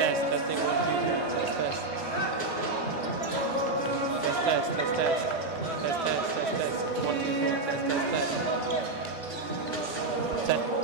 test. Testing 1, 2, 3. Test, test. Test, test, test, test. Test, test, test, test. 1, 2, 3. Test, test, test. Test.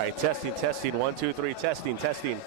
right, testing, testing. 1, 2, 3, testing, testing.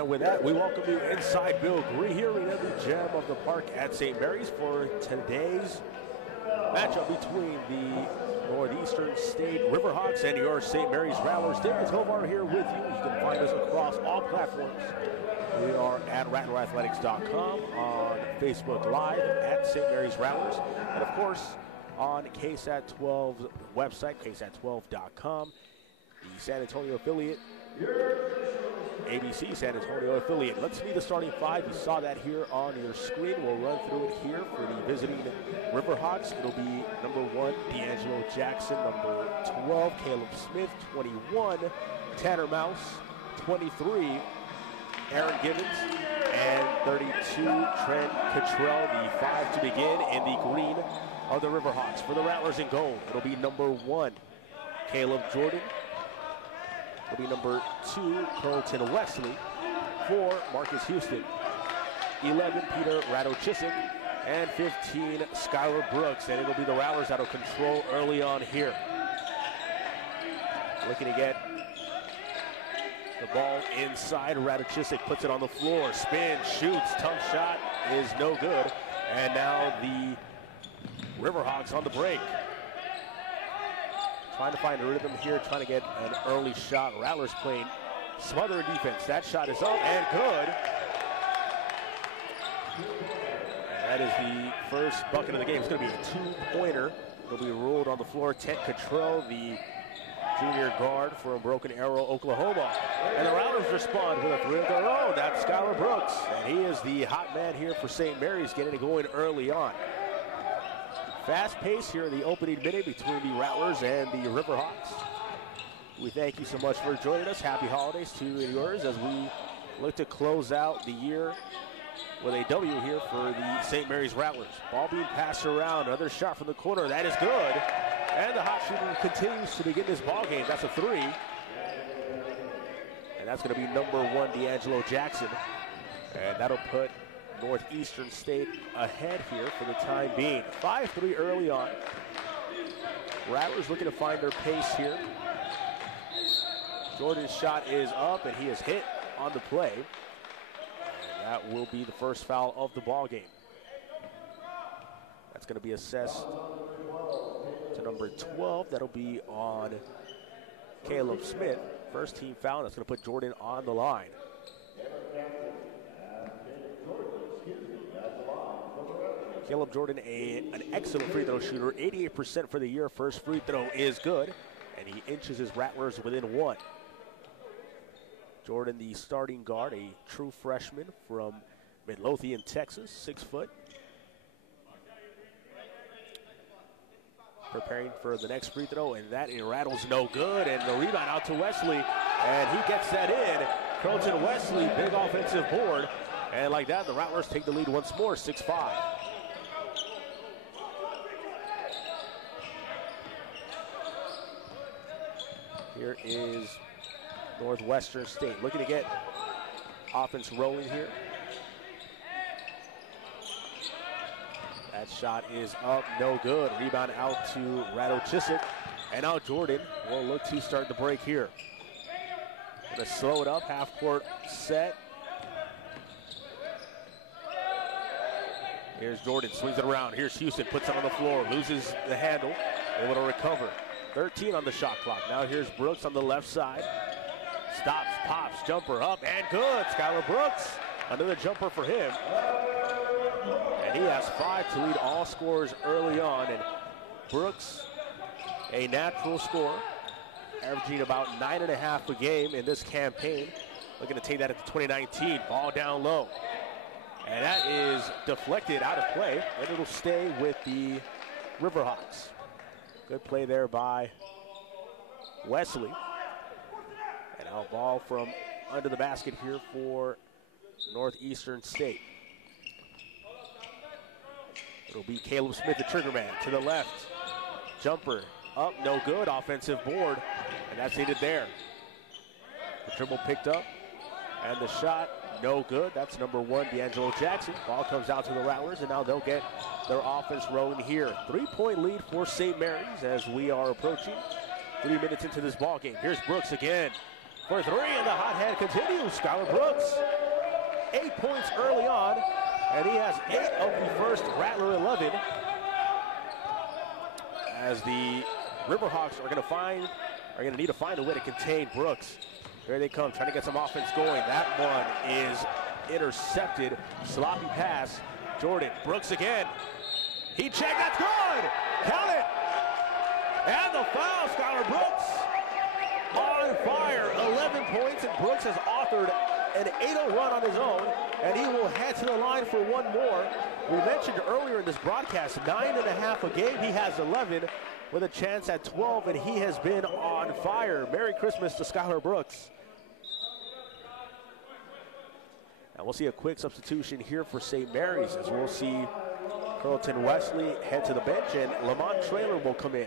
And with that, we welcome you inside Bill Gree here in the gem of the park at St. Mary's for today's matchup between the Northeastern State Riverhawks and your St. Mary's Rattlers. David Tovar here with you. You can find us across all platforms. We are at rattlerathletics.com, on Facebook Live at St. Mary's Rattlers, and of course on KSAT 12's website, ksat12.com, the San Antonio affiliate, ABC San Antonio affiliate. Let's see the starting five. You saw that here on your screen. We'll run through it here for the visiting Riverhawks. It'll be number 1, D'Angelo Jackson. Number 12, Caleb Smith. 21, Tanner Mouse. 23, Aaron Gibbons. And 32, Trent Cottrell. The 5 to begin in the green of the Riverhawks. For the Rattlers in gold, it'll be number 1, Caleb Jordan. It'll be number 2, Carlton Wesley. 4, Marcus Houston. 11, Peter Radochisic. And 15, Skylar Brooks. And it'll be the Rattlers that'll control early on here. Looking to get the ball inside. Radochisic puts it on the floor. Spins, shoots, tough shot is no good. And now the Riverhawks on the break. Trying to find a rhythm here, trying to get an early shot. Rattlers playing smothering defense. That shot is up and good. And that is the first bucket of the game. It's going to be a two-pointer. It'll be ruled on the floor. Ted Cottrell, the junior guard from Broken Arrow, Oklahoma. And the Rattlers respond with a three of their own. That's Skylar Brooks. And he is the hot man here for St. Mary's, getting it going early on. Fast pace here in the opening minute between the Rattlers and the Riverhawks. We thank you so much for joining us. Happy holidays to you and yours as we look to close out the year with a W here for the St. Mary's Rattlers. Ball being passed around. Another shot from the corner. That is good. And the hot shooting continues to begin this ball game. That's a 3. And that's going to be number 1, D'Angelo Jackson. And that'll put Northeastern State ahead here for the time being. 5-3 early on. Rattlers looking to find their pace here. Jordan's shot is up, and he is hit on the play. And that will be the first foul of the ball game. That's going to be assessed to number 12. That'll be on Caleb Smith. First team foul. That's going to put Jordan on the line. Caleb Jordan, an excellent free throw shooter, 88% for the year. First free throw is good, and he inches his Rattlers within 1. Jordan, the starting guard, a true freshman from Midlothian, Texas, 6 foot. Preparing for the next free throw, and that rattles no good, and the rebound out to Wesley, and he gets that in. Carrollton Wesley, big offensive board. And like that, the Rattlers take the lead once more, 6-5. Here is Northwestern State looking to get offense rolling here. That shot is up, no good. Rebound out to Rattle-Chiswick. And now Jordan will look to start the break here. Gonna slow it up, half court set. Here's Jordan, swings it around. Here's Houston, puts it on the floor, loses the handle, able to recover. 13 on the shot clock. Now here's Brooks on the left side. Stops, pops, jumper up, and good. Skylar Brooks, another jumper for him. And he has 5 to lead all scorers early on. And Brooks, a natural scorer, averaging about 9.5 a game in this campaign. Looking to take that into 2019. Ball down low. And that is deflected out of play, and it'll stay with the Riverhawks. Good play there by Wesley. And now ball from under the basket here for Northeastern State. It'll be Caleb Smith, the trigger man, to the left. Jumper up, no good. Offensive board, and that's needed there. The dribble picked up, and the shot, no good. That's number 1, D'Angelo Jackson. Ball comes out to the Rattlers, and now they'll get their offense rolling here. 3-point lead for St. Mary's as we are approaching 3 minutes into this ball game. Here's Brooks again for 3, and the hot hand continues. Skylar Brooks, 8 points early on, and he has 8 of the first Rattler 11. As the Riverhawks are going to need to find a way to contain Brooks. Here they come, trying to get some offense going. That one is intercepted. Sloppy pass. Jordan, Brooks again. He checked, that's good! Count it! And the foul, Skylar Brooks on fire. 11 points, and Brooks has authored an 8-0 run on his own, and he will head to the line for one more. We mentioned earlier in this broadcast, 9.5 a game. He has 11 with a chance at 12, and he has been on fire. Merry Christmas to Skylar Brooks. Now we'll see a quick substitution here for St. Mary's, as we'll see Carrollton Wesley head to the bench, and Lamont Traylor will come in.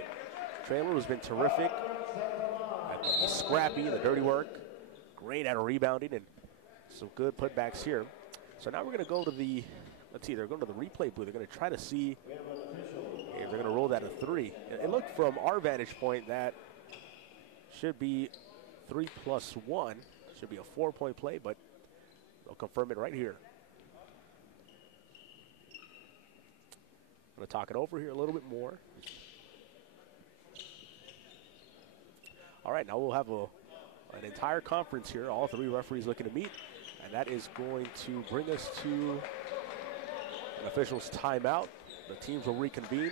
Traylor has been terrific at the scrappy, the dirty work, great at rebounding, and some good putbacks here. So now we're going to go to the, let's see, they're going to the replay booth. They're going to try to see if they're going to roll that a 3. It looked from our vantage point that should be 3 plus 1. Should be a 4-point play, but they'll confirm it right here. I'm going to talk it over here a little bit more. All right, now we'll have an entire conference here. All 3 referees looking to meet, and that is going to bring us to an official's timeout. The teams will reconvene,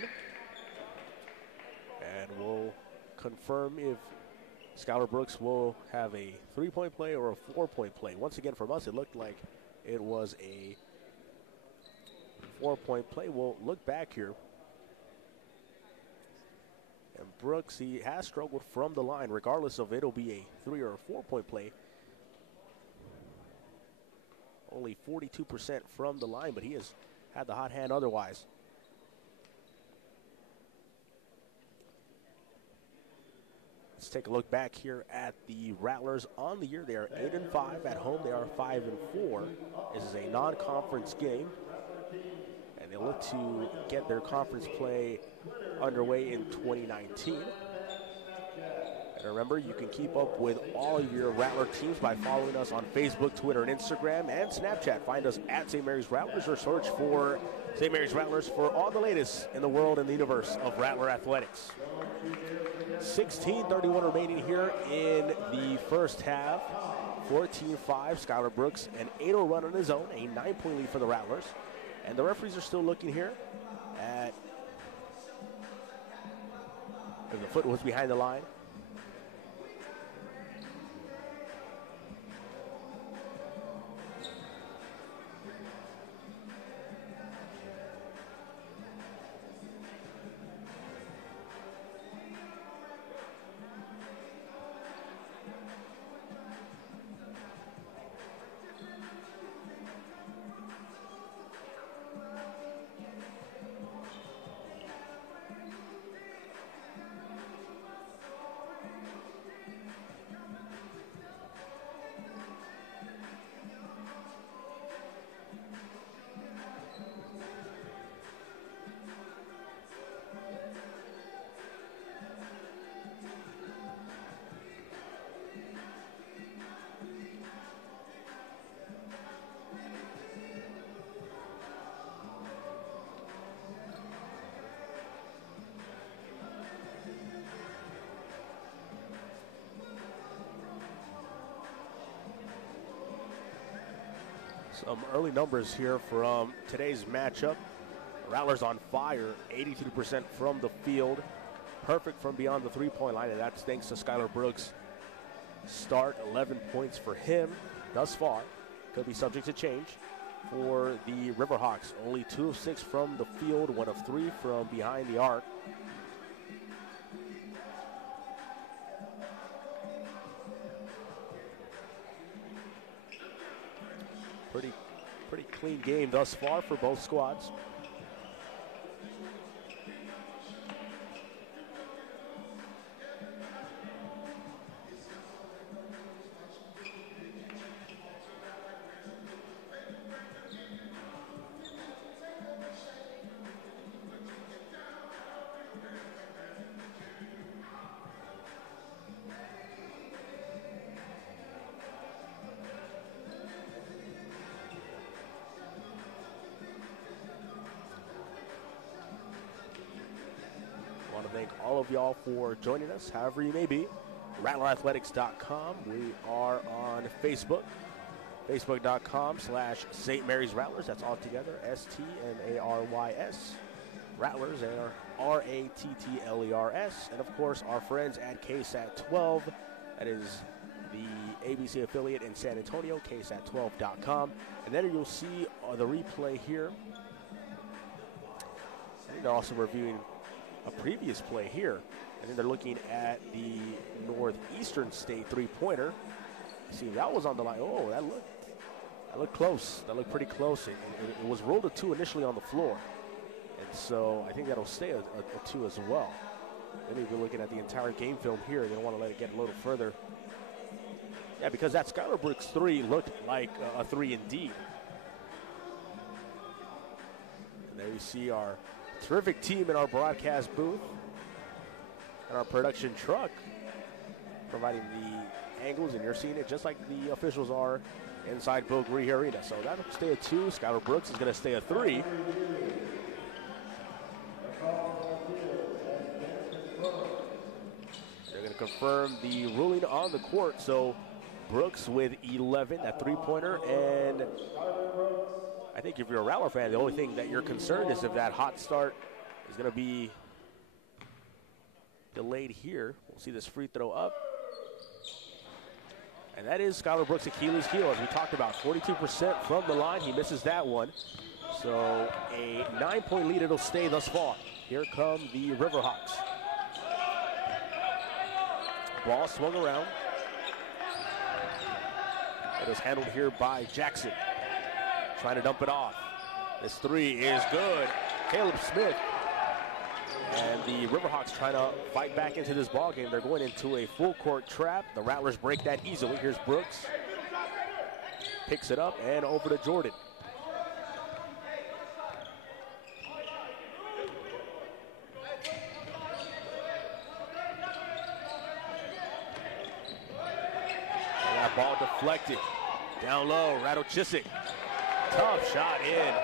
and we'll confirm if Skylar Brooks will have a 3-point play or a 4-point play. Once again, from us, it looked like it was a 4-point play. We'll look back here. And Brooks, he has struggled from the line. Regardless of it'll be a 3 or a 4-point play. Only 42% from the line, but he has had the hot hand otherwise. Let's take a look back here at the Rattlers on the year. They are 8-5 at home. They are 5-4. This is a non-conference game, and they look to get their conference play underway in 2019. And remember, you can keep up with all of your Rattler teams by following us on Facebook, Twitter, and Instagram, and Snapchat. Find us at St. Mary's Rattlers, or search for St. Mary's Rattlers for all the latest in the world and the universe of Rattler athletics. 16:31 remaining here in the first half. 14-5, Skylar Brooks, an 8-0 run on his own, a 9-point lead for the Rattlers. And the referees are still looking here at if the foot was behind the line. Some early numbers here from today's matchup. Rattlers on fire, 82% from the field. Perfect from beyond the three-point line, and that's thanks to Skylar Brooks' start. 11 points for him thus far. Could be subject to change for the Riverhawks. Only 2 of 6 from the field, 1 of 3 from behind the arc. Pretty clean game thus far for both squads. Thank all of y'all for joining us, however you may be. RattlerAthletics.com. We are on Facebook. Facebook.com/St. Mary's Rattlers. That's all together. STMARYS. Rattlers, and RATTLERS. And of course, our friends at KSAT 12. That is the ABC affiliate in San Antonio, KSAT12.com. And then you'll see the replay here. And they're also reviewing a previous play here, and then they're looking at the Northeastern State three-pointer. See, that was on the line. Oh, that looked close. That looked pretty close. It was rolled a 2 initially on the floor, and so I think that'll stay a 2 as well. Then we're looking at the entire game film here. They don't want to let it get a little further. Yeah, because that Skylar Brooks 3 looked like a 3 indeed. And there you see our terrific team in our broadcast booth and our production truck providing the angles, and you're seeing it just like the officials are inside Bill Gree Arena. So that'll stay a 2. Skylar Brooks is going to stay a 3. They're going to confirm the ruling on the court. So Brooks with 11, that three-pointer, and I think if you're a Rattler fan, the only thing that you're concerned is if that hot start is going to be delayed here. We'll see this free throw up. And that is Skylar Brooks' Achilles heel, as we talked about. 42% from the line. He misses that one. So a 9-point lead it'll stay thus far. Here come the Riverhawks. Ball swung around. It is handled here by Jackson. Trying to dump it off. This 3 is good. Caleb Smith. And the Riverhawks trying to fight back into this ball game. They're going into a full court trap. The Rattlers break that easily. Here's Brooks. Picks it up and over to Jordan. And that ball deflected. Down low, Rattlers. Tough shot in.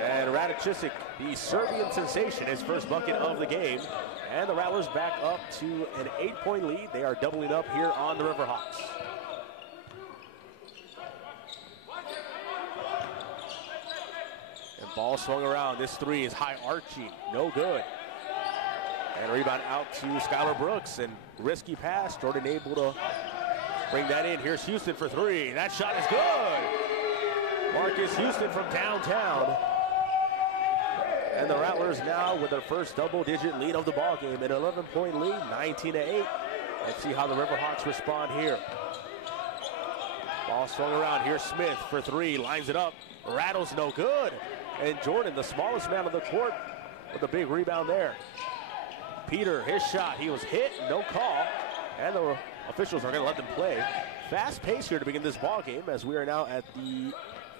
And Rattlers, the Serbian sensation, his first bucket of the game. And the Rattlers back up to an 8-point lead. They are doubling up here on the Riverhawks. And ball swung around. This 3 is high arching. No good. And rebound out to Skylar Brooks. And risky pass. Jordan able to bring that in. Here's Houston for 3. That shot is good. Marcus Houston from downtown. And the Rattlers now with their first double-digit lead of the ball game, an 11-point lead, 19-8. Let's see how the Riverhawks respond here. Ball swung around. Here's Smith for 3, lines it up. Rattles no good. And Jordan, the smallest man on the court, with a big rebound there. Peter, his shot, he was hit, no call. And the officials are going to let them play. Fast pace here to begin this ball game, as we are now at the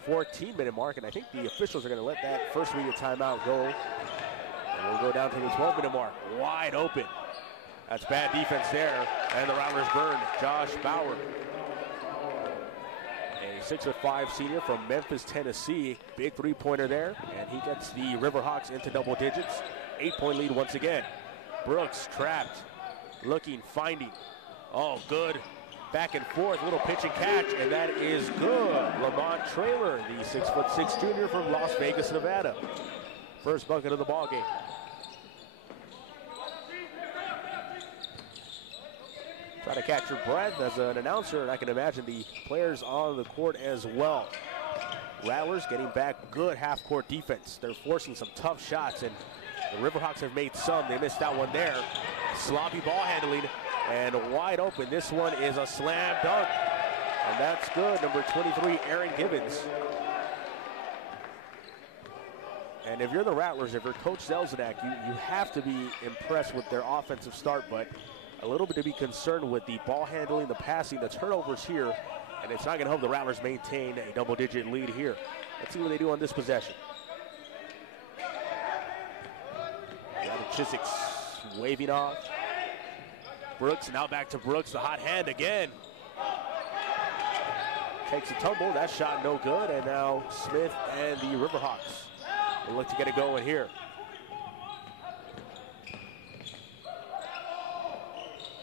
14-minute mark, and I think the officials are going to let that first media timeout go. And we'll go down to the 12-minute mark. Wide open. That's bad defense there, and the Rattlers burned. Josh Bauer, a 6'5" senior from Memphis, Tennessee. Big three-pointer there, and he gets the Riverhawks into double digits. 8-point lead once again. Brooks trapped, looking, finding. Oh, good back and forth, little pitch and catch, and that is good. Lamont Traylor, the 6'6" junior from Las Vegas, Nevada. First bucket of the ball game. Trying to catch your breath as an announcer, and I can imagine the players on the court as well. Rattlers getting back good half-court defense. They're forcing some tough shots, and the Riverhawks have made some. They missed that one there. Sloppy ball handling, and wide open. This one is a slam dunk, and that's good. Number 23, Aaron Gibbons. And if you're the Rattlers, if you're Coach Zelznak, you have to be impressed with their offensive start, but a little bit to be concerned with the ball handling, the passing, the turnovers here, and it's not going to help the Rattlers maintain a double-digit lead here. Let's see what they do on this possession. Chiswick's waving off. Brooks, now back to Brooks, the hot hand again. Takes a tumble, that shot no good, and now Smith and the Riverhawks will look to get it going here.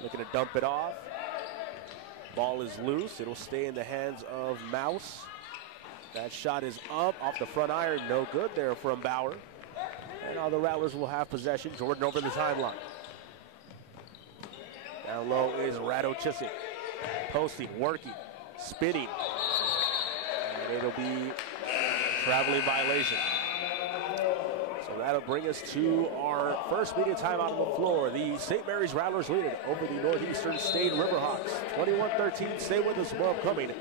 Looking to dump it off. Ball is loose, it'll stay in the hands of Mouse. That shot is up off the front iron, no good there from Bauer. And now the Rattlers will have possession. Jordan over the timeline. Down low is Rado Chiswick. Posting, working, spitting. And it'll be traveling violation. So that'll bring us to our first media timeout on the floor. The St. Mary's Rattlers lead it over the Northeastern State Riverhawks. 21-13. Stay with us. More upcoming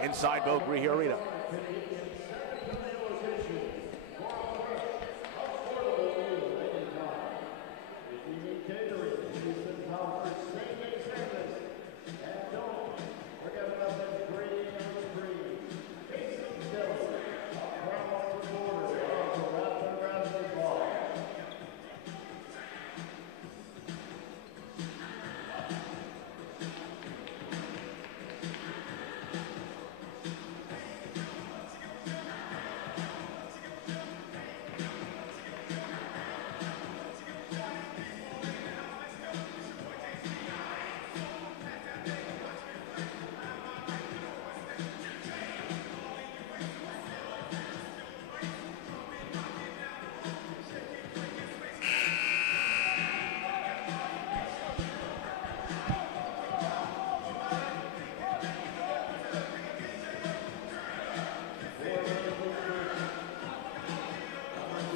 inside Bill Green Arena.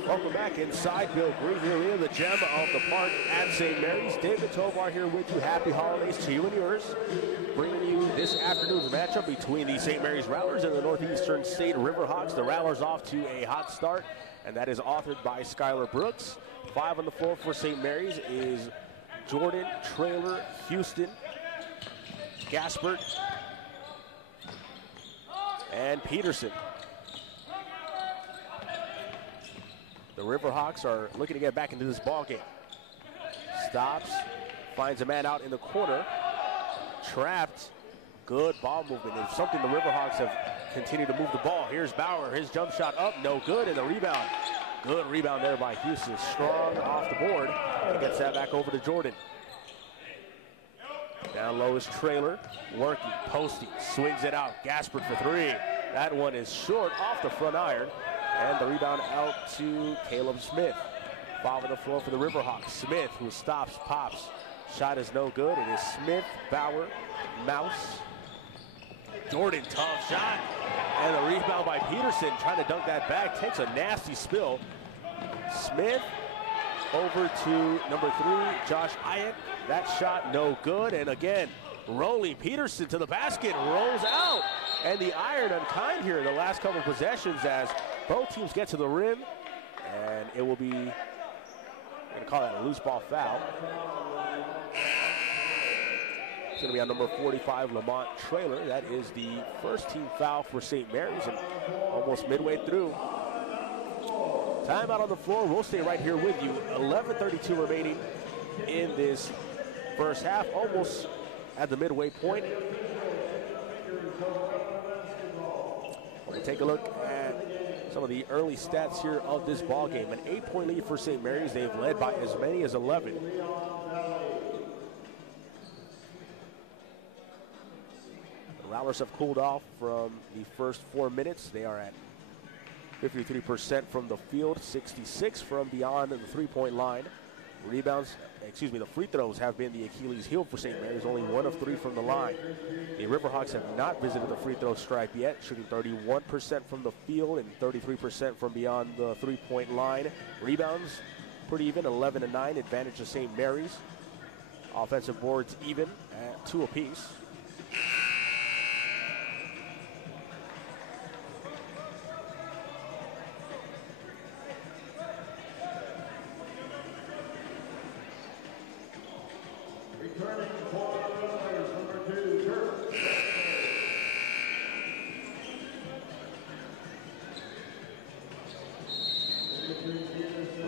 Welcome back inside Bill Green Arena, the gem of the park at St. Mary's. David Tovar here with you. Happy holidays to you and yours. Bringing you this afternoon's matchup between the St. Mary's Rattlers and the Northeastern State Riverhawks. The Rattlers off to a hot start, and that is authored by Skylar Brooks. 5 on the floor for St. Mary's is Jordan, Traylor, Houston, Gaspert, and Peterson. The Riverhawks are looking to get back into this ball game. Stops, finds a man out in the corner, trapped. Good ball movement. It's something the Riverhawks have continued to move the ball. Here's Bauer, his jump shot up, no good, and the rebound. Good rebound there by Houston. Strong off the board, and gets that back over to Jordan. Down low is Traylor, working, posting, swings it out. Gaspard for three. That one is short off the front iron. And the rebound out to Caleb Smith. Foul on the floor for the Riverhawks. Smith, who stops, pops. Shot is no good. It is Smith, Bauer, Mouse. Jordan, tough shot. And the rebound by Peterson, trying to dunk that back. Takes a nasty spill. Smith over to number 3, Josh Iyak. That shot no good. And again, rolling Peterson to the basket. Rolls out. And the iron unkind here in the last couple of possessions as both teams get to the rim, and it will be, I'm going to call that a loose ball foul. It's going to be on number 45, Lamont Traylor. That is the first team foul for St. Mary's, and almost midway through. Timeout on the floor. We'll stay right here with you. 11:32 remaining in this first half, almost at the midway point. We're going to take a look at some of the early stats here of this ball game. An 8-point lead for St. Mary's. They've led by as many as 11. Rattlers have cooled off from the first 4 minutes. They are at 53% from the field, 66 from beyond the three-point line. The free throws have been the Achilles heel for St. Mary's, only 1 of 3 from the line. The Riverhawks have not visited the free throw stripe yet, shooting 31% from the field and 33% from beyond the three-point line. Rebounds, pretty even, 11 to 9, advantage of St. Mary's. Offensive boards even at 2 apiece.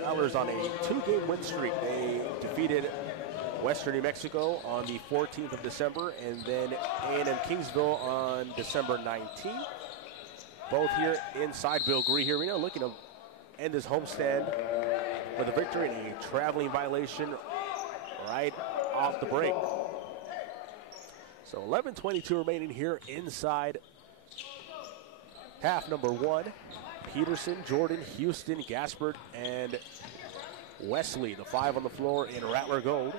Rattlers on a 2-game win streak. They defeated Western New Mexico on the 14th of December, and then A&M Kingsville on December 19th. Both here inside Bill Gree Arena, looking to end this homestand with a victory and a traveling violation right off the break. So 11:22 remaining here inside half number 1. Peterson, Jordan, Houston, Gaspard, and Wesley, the 5 on the floor in Rattler gold.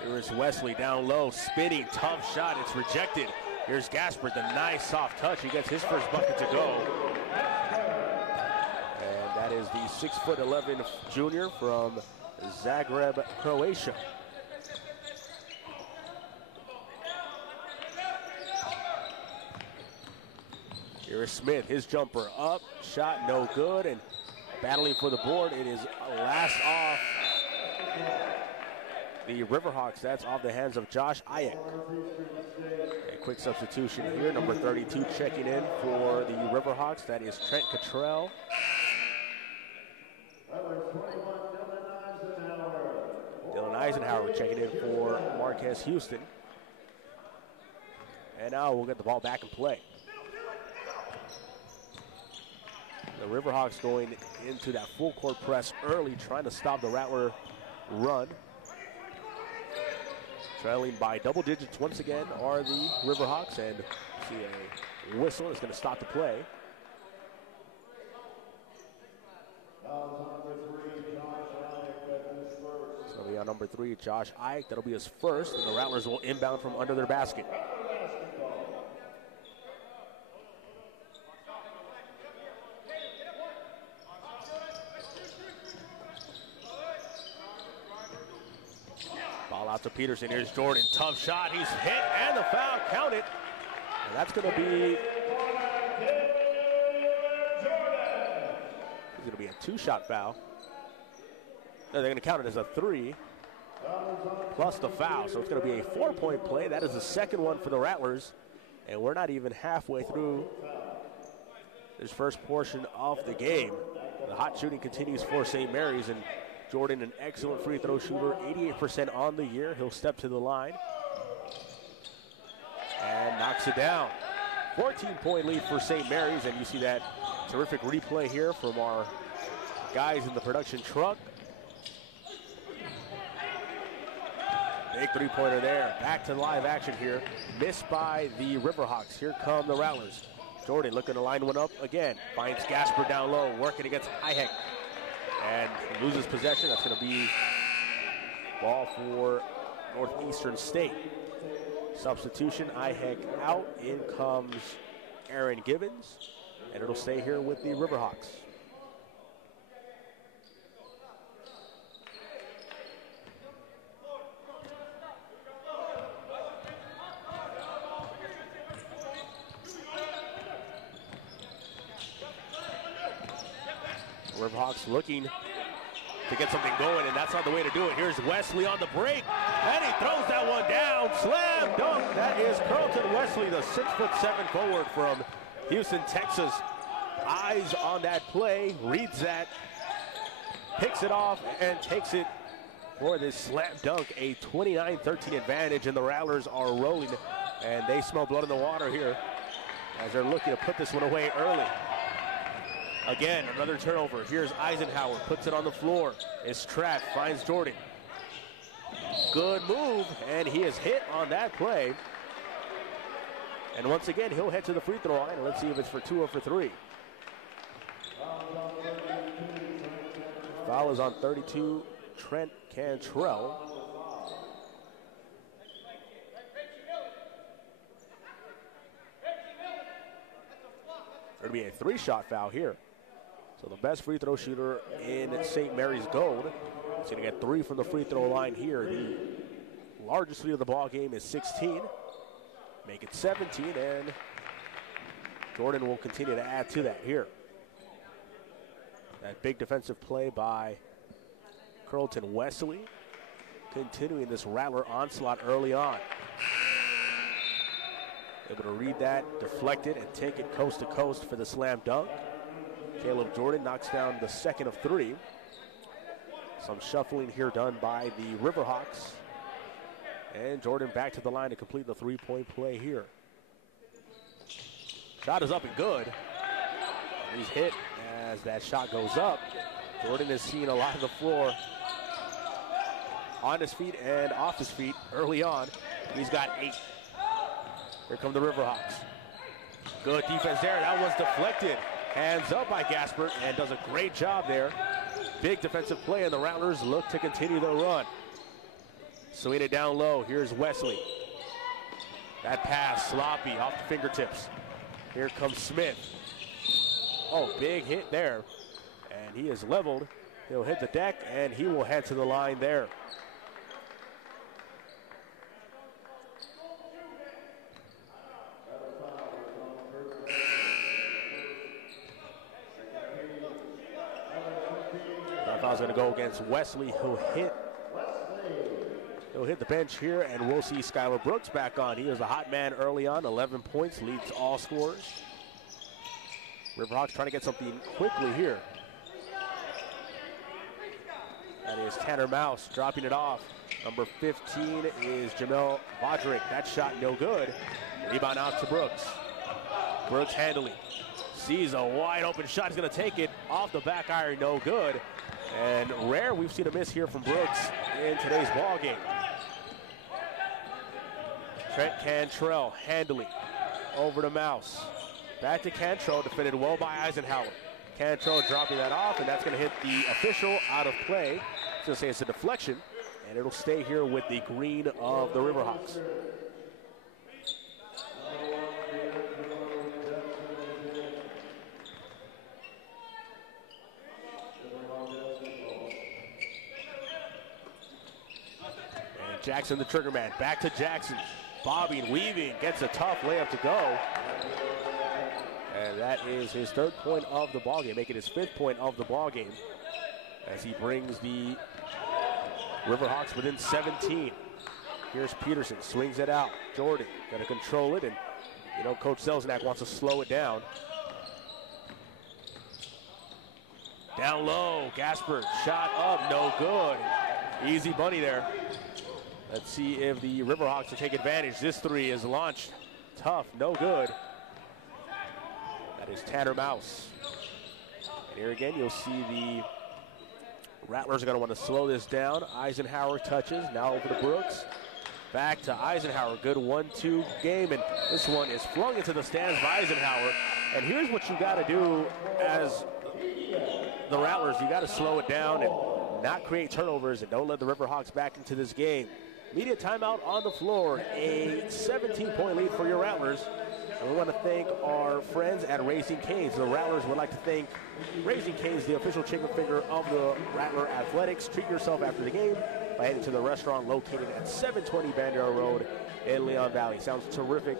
Here's Wesley down low, spinning, tough shot, it's rejected. Here's Gaspard, the nice soft touch. He gets his first bucket to go. And that is the 6'11" junior from Zagreb, Croatia. Here's Smith, his jumper up, shot no good, and battling for the board. It is last off the Riverhawks. That's off the hands of Josh Ayek. A quick substitution here, number 32 checking in for the Riverhawks. That is Trent Cottrell. Dylan Eisenhower checking in for Marquez Houston. And now we'll get the ball back in play. The Riverhawks going into that full court press early, trying to stop the Rattler run. Trailing by double digits once again are the Riverhawks, and see a whistle is going to stop the play. So we have number 3, Josh Ike. That'll be his first, and the Rattlers will inbound from under their basket. Ball out to Peterson. Here's Jordan. Tough shot. He's hit, and the foul counted. And that's going to be a 2-shot foul. No, they're going to count it as a 3 plus the foul. So it's going to be a 4-point play. That is the second one for the Rattlers. And we're not even halfway through this first portion of the game. The hot shooting continues for St. Mary's, and Jordan, an excellent free throw shooter, 88% on the year. He'll step to the line and knocks it down. 14-point lead for St. Mary's, and you see that terrific replay here from our guys in the production truck. Big three-pointer there. Back to live action here. Missed by the Riverhawks. Here come the Rattlers. Jordan looking to line one up again. Finds Gaspard down low, working against Ihek. And loses possession. That's going to be ball for Northeastern State. Substitution, Ihek out. In comes Aaron Gibbons. And it'll stay here with the Riverhawks. Riverhawks looking to get something going, and that's not the way to do it. Here's Wesley on the break, and he throws that one down. Slam dunk. That is Carlton Wesley, the 6'7" forward from Houston, Texas. Eyes on that play, reads that, picks it off, and takes it for this slam dunk. A 29-13 advantage, and the Rattlers are rolling, and they smell blood in the water here as they're looking to put this one away early. Again, another turnover. Here's Eisenhower, puts it on the floor. It's trapped, finds Jordan. Good move, and he is hit on that play. And once again, he'll head to the free throw line. Let's see if it's for 2 or for 3. Foul is on 32, Trent Cantrell. There'll be a 3-shot foul here. So the best free throw shooter in St. Mary's Gold is going to get 3 from the free throw line here. The largest lead of the ball game is 16. Make it 17, and Jordan will continue to add to that here. That big defensive play by Carlton Wesley, continuing this Rattler onslaught early on. Able to read that, deflect it, and take it coast to coast for the slam dunk. Caleb Jordan knocks down the second of 3. Some shuffling here done by the Riverhawks. And Jordan back to the line to complete the 3-point play here. Shot is up and good. And he's hit as that shot goes up. Jordan has seen a lot of the floor on his feet and off his feet early on. He's got 8. Here come the Riverhawks. Good defense there. That was deflected. Hands up by Gaspert, and does a great job there. Big defensive play, and the Rattlers look to continue their run. Swing it down low. Here's Wesley. That pass sloppy off the fingertips. Here comes Smith. Oh, big hit there. And he is leveled. He'll hit the deck, and he will head to the line there. That foul's going to go against Wesley, who He'll hit the bench here, and we'll see Skylar Brooks back on. He was a hot man early on, 11 points, leads all scorers. Riverhawks trying to get something quickly here. That is Tanner Mouse dropping it off. Number 15 is Jamel Vodrick. That shot no good. Rebound out to Brooks. Brooks handling. Sees a wide open shot. He's going to take it off the back iron, no good. And rare we've seen a miss here from Brooks in today's ball game. Trent Cantrell handling over to Mouse. Back to Cantrell, defended well by Eisenhower. Cantrell dropping that off, and that's going to hit the official out of play. I was going to say it's a deflection, and it'll stay here with the green of the Riverhawks. And Jackson, the trigger man, back to Jackson. Bobbing, weaving, gets a tough layup to go. And that is his 3rd point of the ballgame, making his 5th point of the ballgame as he brings the Riverhawks within 17. Here's Peterson, swings it out. Jordan got to control it, and you know Coach Selzniak wants to slow it down. Down low, Gasper, shot up, no good. Easy bunny there. Let's see if the Riverhawks will take advantage. This 3 is launched. Tough, no good. That is Tanner Mouse. And here again, you'll see the Rattlers are going to want to slow this down. Eisenhower touches, now over to Brooks. Back to Eisenhower, good 1-2 game, and this one is flung into the stands by Eisenhower. And here's what you got to do as the Rattlers. You got to slow it down and not create turnovers, and don't let the Riverhawks back into this game. Immediate timeout on the floor, a 17-point lead for your Rattlers. And we want to thank our friends at Raising Cane's. The Rattlers would like to thank Raising Cane's, the official chicken finger of the Rattler Athletics. Treat yourself after the game by heading to the restaurant located at 720 Bandera Road in Leon Valley. Sounds terrific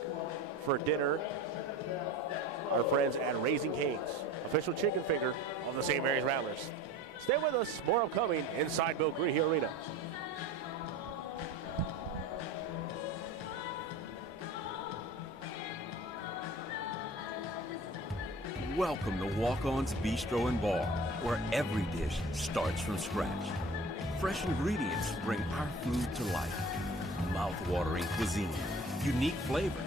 for dinner. Our friends at Raising Cane's, official chicken finger of the St. Mary's Rattlers. Stay with us. More upcoming inside Bill Green Arena. Welcome to Walk-On's Bistro and Bar, where every dish starts from scratch. Fresh ingredients bring our food to life. Mouth-watering cuisine, unique flavors.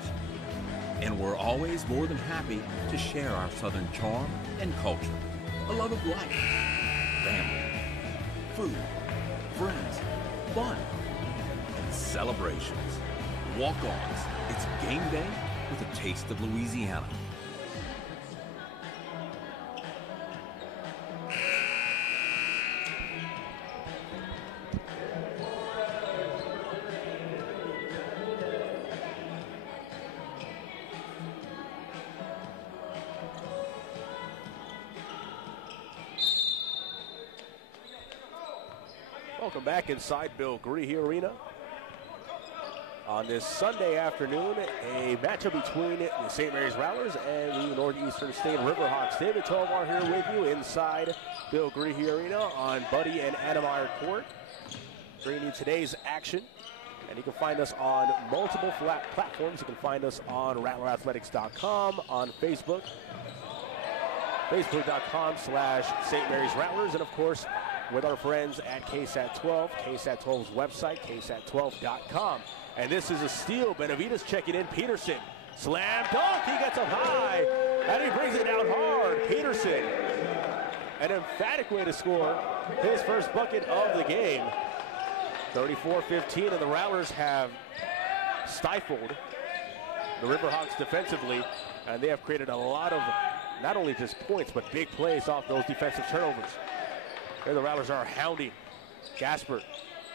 And we're always more than happy to share our Southern charm and culture. A love of life, family, food, friends, fun. celebrations. Walk-ons. It's game day with a taste of Louisiana. Welcome back inside Bill Greehey Arena. On this Sunday afternoon, a matchup between the St. Mary's Rattlers and the Northeastern State Riverhawks. David Tovar here with you inside Bill Greehey Arena on Buddy and Annemeyer Court, bringing you today's action. And you can find us on multiple platforms. You can find us on rattlerathletics.com, on Facebook, facebook.com/St. Mary's Rattlers, and of course, with our friends at KSAT 12, KSAT 12's website, ksat12.com. And this is a steal. Benavides checking in. Peterson, slam dunk. He gets up high, and he brings it down hard. Peterson, an emphatic way to score his first bucket of the game. 34-15, and the Rattlers have stifled the Riverhawks defensively, and they have created a lot of not only just points, but big plays off those defensive turnovers. Here the Rattlers are hounding. Gasper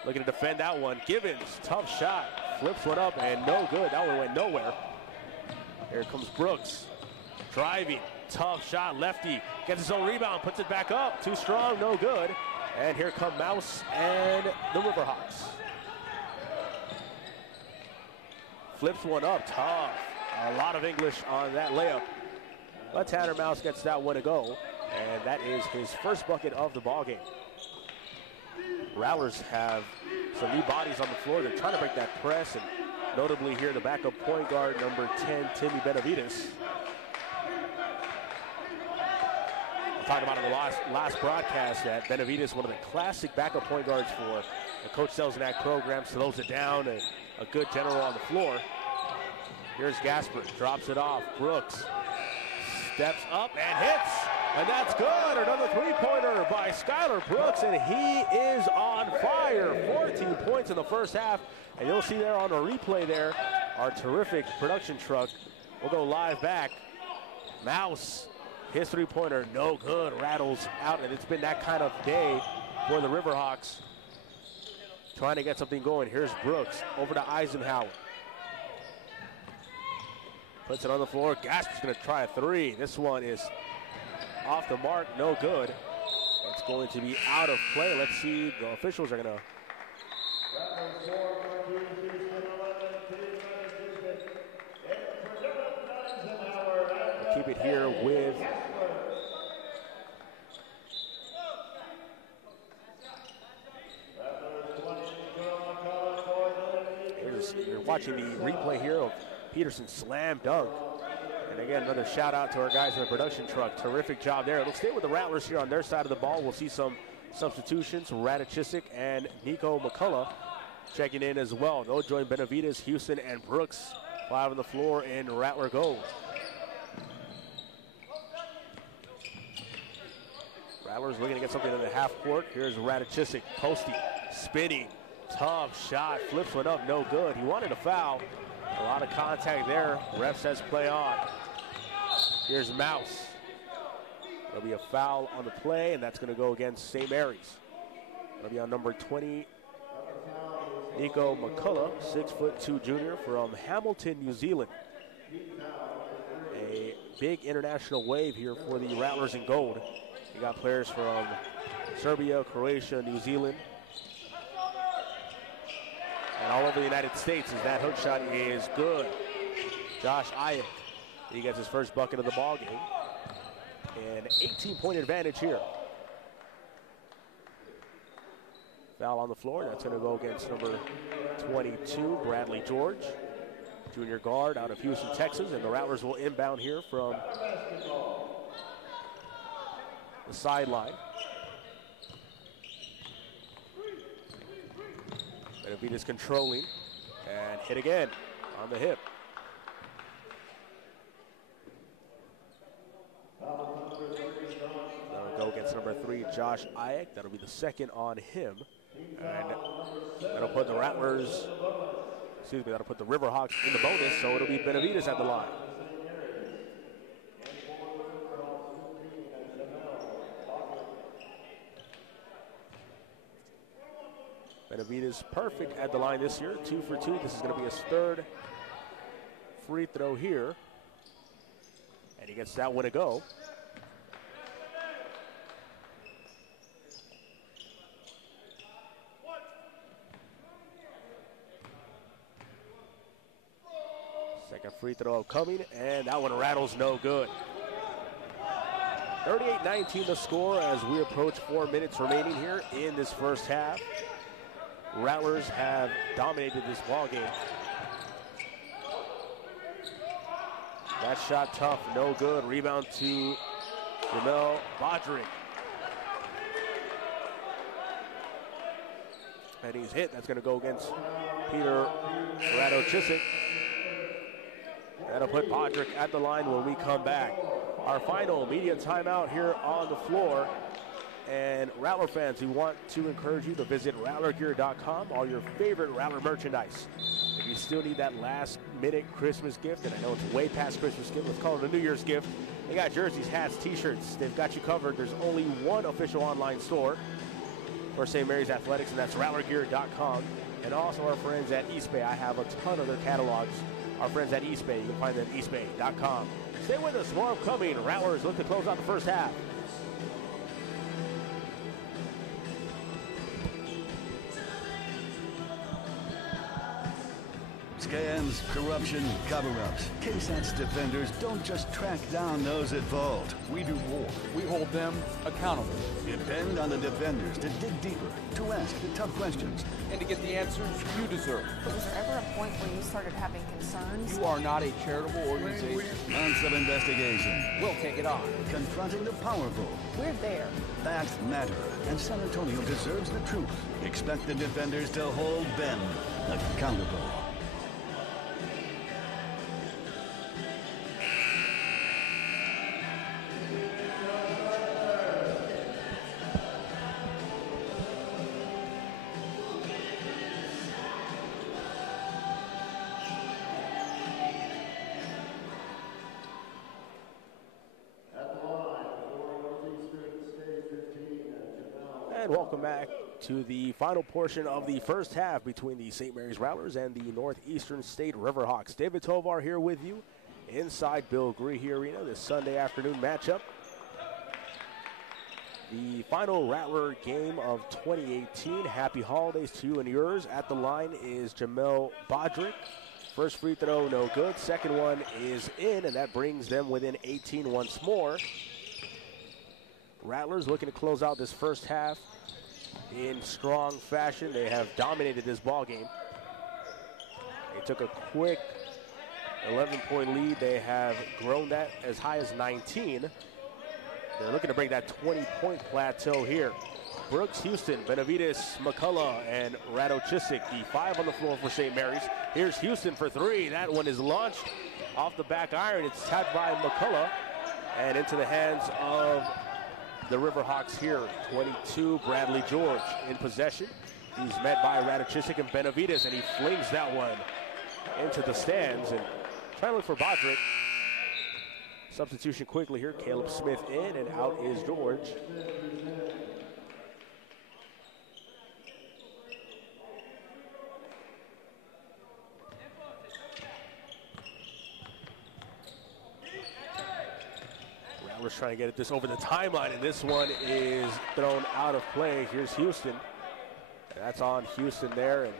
looking to defend that one. Givens, tough shot. Flips one up and no good. That one went nowhere. Here comes Brooks. Driving. Tough shot. Lefty. Gets his own rebound. Puts it back up. Too strong. No good. And here come Mouse and the Riverhawks. Flips one up. Tough. A lot of English on that layup. But Tanner Mouse gets that one to go. And that is his first bucket of the ballgame. Rattlers have some new bodies on the floor. They're trying to break that press, and notably here the backup point guard, number 10, Timmy Benavides. I talked about in the last broadcast that Benavides, one of the classic backup point guards for the Coach Selzniak program, slows it down, and a good general on the floor. Here's Gasper, drops it off. Brooks steps up and hits. And that's good. Another three-pointer by Skylar Brooks, and he is on fire. 14 points in the first half. And you'll see there on the replay there, our terrific production truck. We'll go live back. Mouse, his three-pointer, no good. Rattles out, and it's been that kind of day for the Riverhawks. Trying to get something going. Here's Brooks over to Eisenhower. Puts it on the floor. Gasper's going to try a three. This one is off the mark, no good. It's going to be out of play. Let's see, the officials are going to keep it here with you're watching the replay here of Peterson's slam dunk. And again, another shout out to our guys in the production truck. Terrific job there. Let's stay with the Rattlers here on their side of the ball. We'll see some substitutions. Radichisik and Nico McCullough checking in as well. They'll join Benavides, Houston, and Brooks. 5 on the floor in Rattler goal. Rattlers looking to get something in the half court. Here's Radichisik, posting, spinning, tough shot, flips one up, no good. He wanted a foul. A lot of contact there. Ref says play on. Here's Mouse. There'll be a foul on the play, and that's going to go against St. Mary's. It'll be on number 20, Nico McCullough, 6'2" junior from Hamilton, New Zealand. A big international wave here for the Rattlers in gold. You got players from Serbia, Croatia, New Zealand, and all over the United States as that hook shot is good. Josh Ayak, he gets his first bucket of the ball game. An 18-point advantage here. Foul on the floor. That's going to go against number 22, Bradley George, junior guard out of Houston, Texas. And the Rattlers will inbound here from the sideline. Benavides controlling and hit again on the hip. That'll go against number 3, Josh Ayak. That'll be the second on him. And that'll put the Rattlers, that'll put the Riverhawks in the bonus, so it'll be Benavides at the line. Benavides perfect at the line this year, 2 for 2. This is going to be his third free throw here. And he gets that one to go. Second free throw coming, and that one rattles no good. 38-19 the score as we approach 4 minutes remaining here in this first half. Rattlers have dominated this ball game. That shot tough, no good. Rebound to Jamel Bodrick. And he's hit. That's going to go against Peter Radochisic. That'll put Bodrick at the line when we come back. Our final media timeout here on the floor. And Rattler fans, we want to encourage you to visit RattlerGear.com, all your favorite Rattler merchandise. If you still need that last-minute Christmas gift, and I know it's way past Christmas gift, let's call it a New Year's gift. They got jerseys, hats, T-shirts. They've got you covered. There's only one official online store for St. Mary's Athletics, and that's RattlerGear.com. And also our friends at Eastbay. I have a ton of their catalogs. Our friends at Eastbay, you can find them at eastbay.com. Stay with us. More upcoming. Rattlers look to close out the first half. Scams, corruption, cover-ups. KSAT's defenders don't just track down those at fault. We do more. We hold them accountable. Depend on the defenders to dig deeper, to ask the tough questions, and to get the answers you deserve. But was there ever a point where you started having concerns? You are not a charitable organization. Months of investigation. We'll take it on. Confronting the powerful. We're there. Facts matter, and San Antonio deserves the truth. Expect the defenders to hold them accountable. And welcome back to the final portion of the first half between the St. Mary's Rattlers and the Northeastern State Riverhawks. David Tovar here with you inside Bill Greehey Arena this Sunday afternoon matchup. The final Rattler game of 2018. Happy holidays to you and yours. At the line is Jamel Bodrick. First free throw, no good. Second one is in, and that brings them within 18 once more. Rattlers looking to close out this first half in strong fashion. They have dominated this ball game. They took a quick 11-point lead. They have grown that as high as 19. They're looking to break that 20-point plateau here. Brooks, Houston, Benavides, McCullough, and Radochisic, the 5 on the floor for St. Mary's. Here's Houston for 3. That one is launched off the back iron. It's tapped by McCullough and into the hands of the Riverhawks here. 22, Bradley George in possession. He's met by Radochisic and Benavides, and he flings that one into the stands. And trying to look for Bodrick. Substitution quickly here. Caleb Smith in, and out is George. Rattlers trying to get this over the timeline, and this one is thrown out of play. Here's Houston. And that's on Houston there, and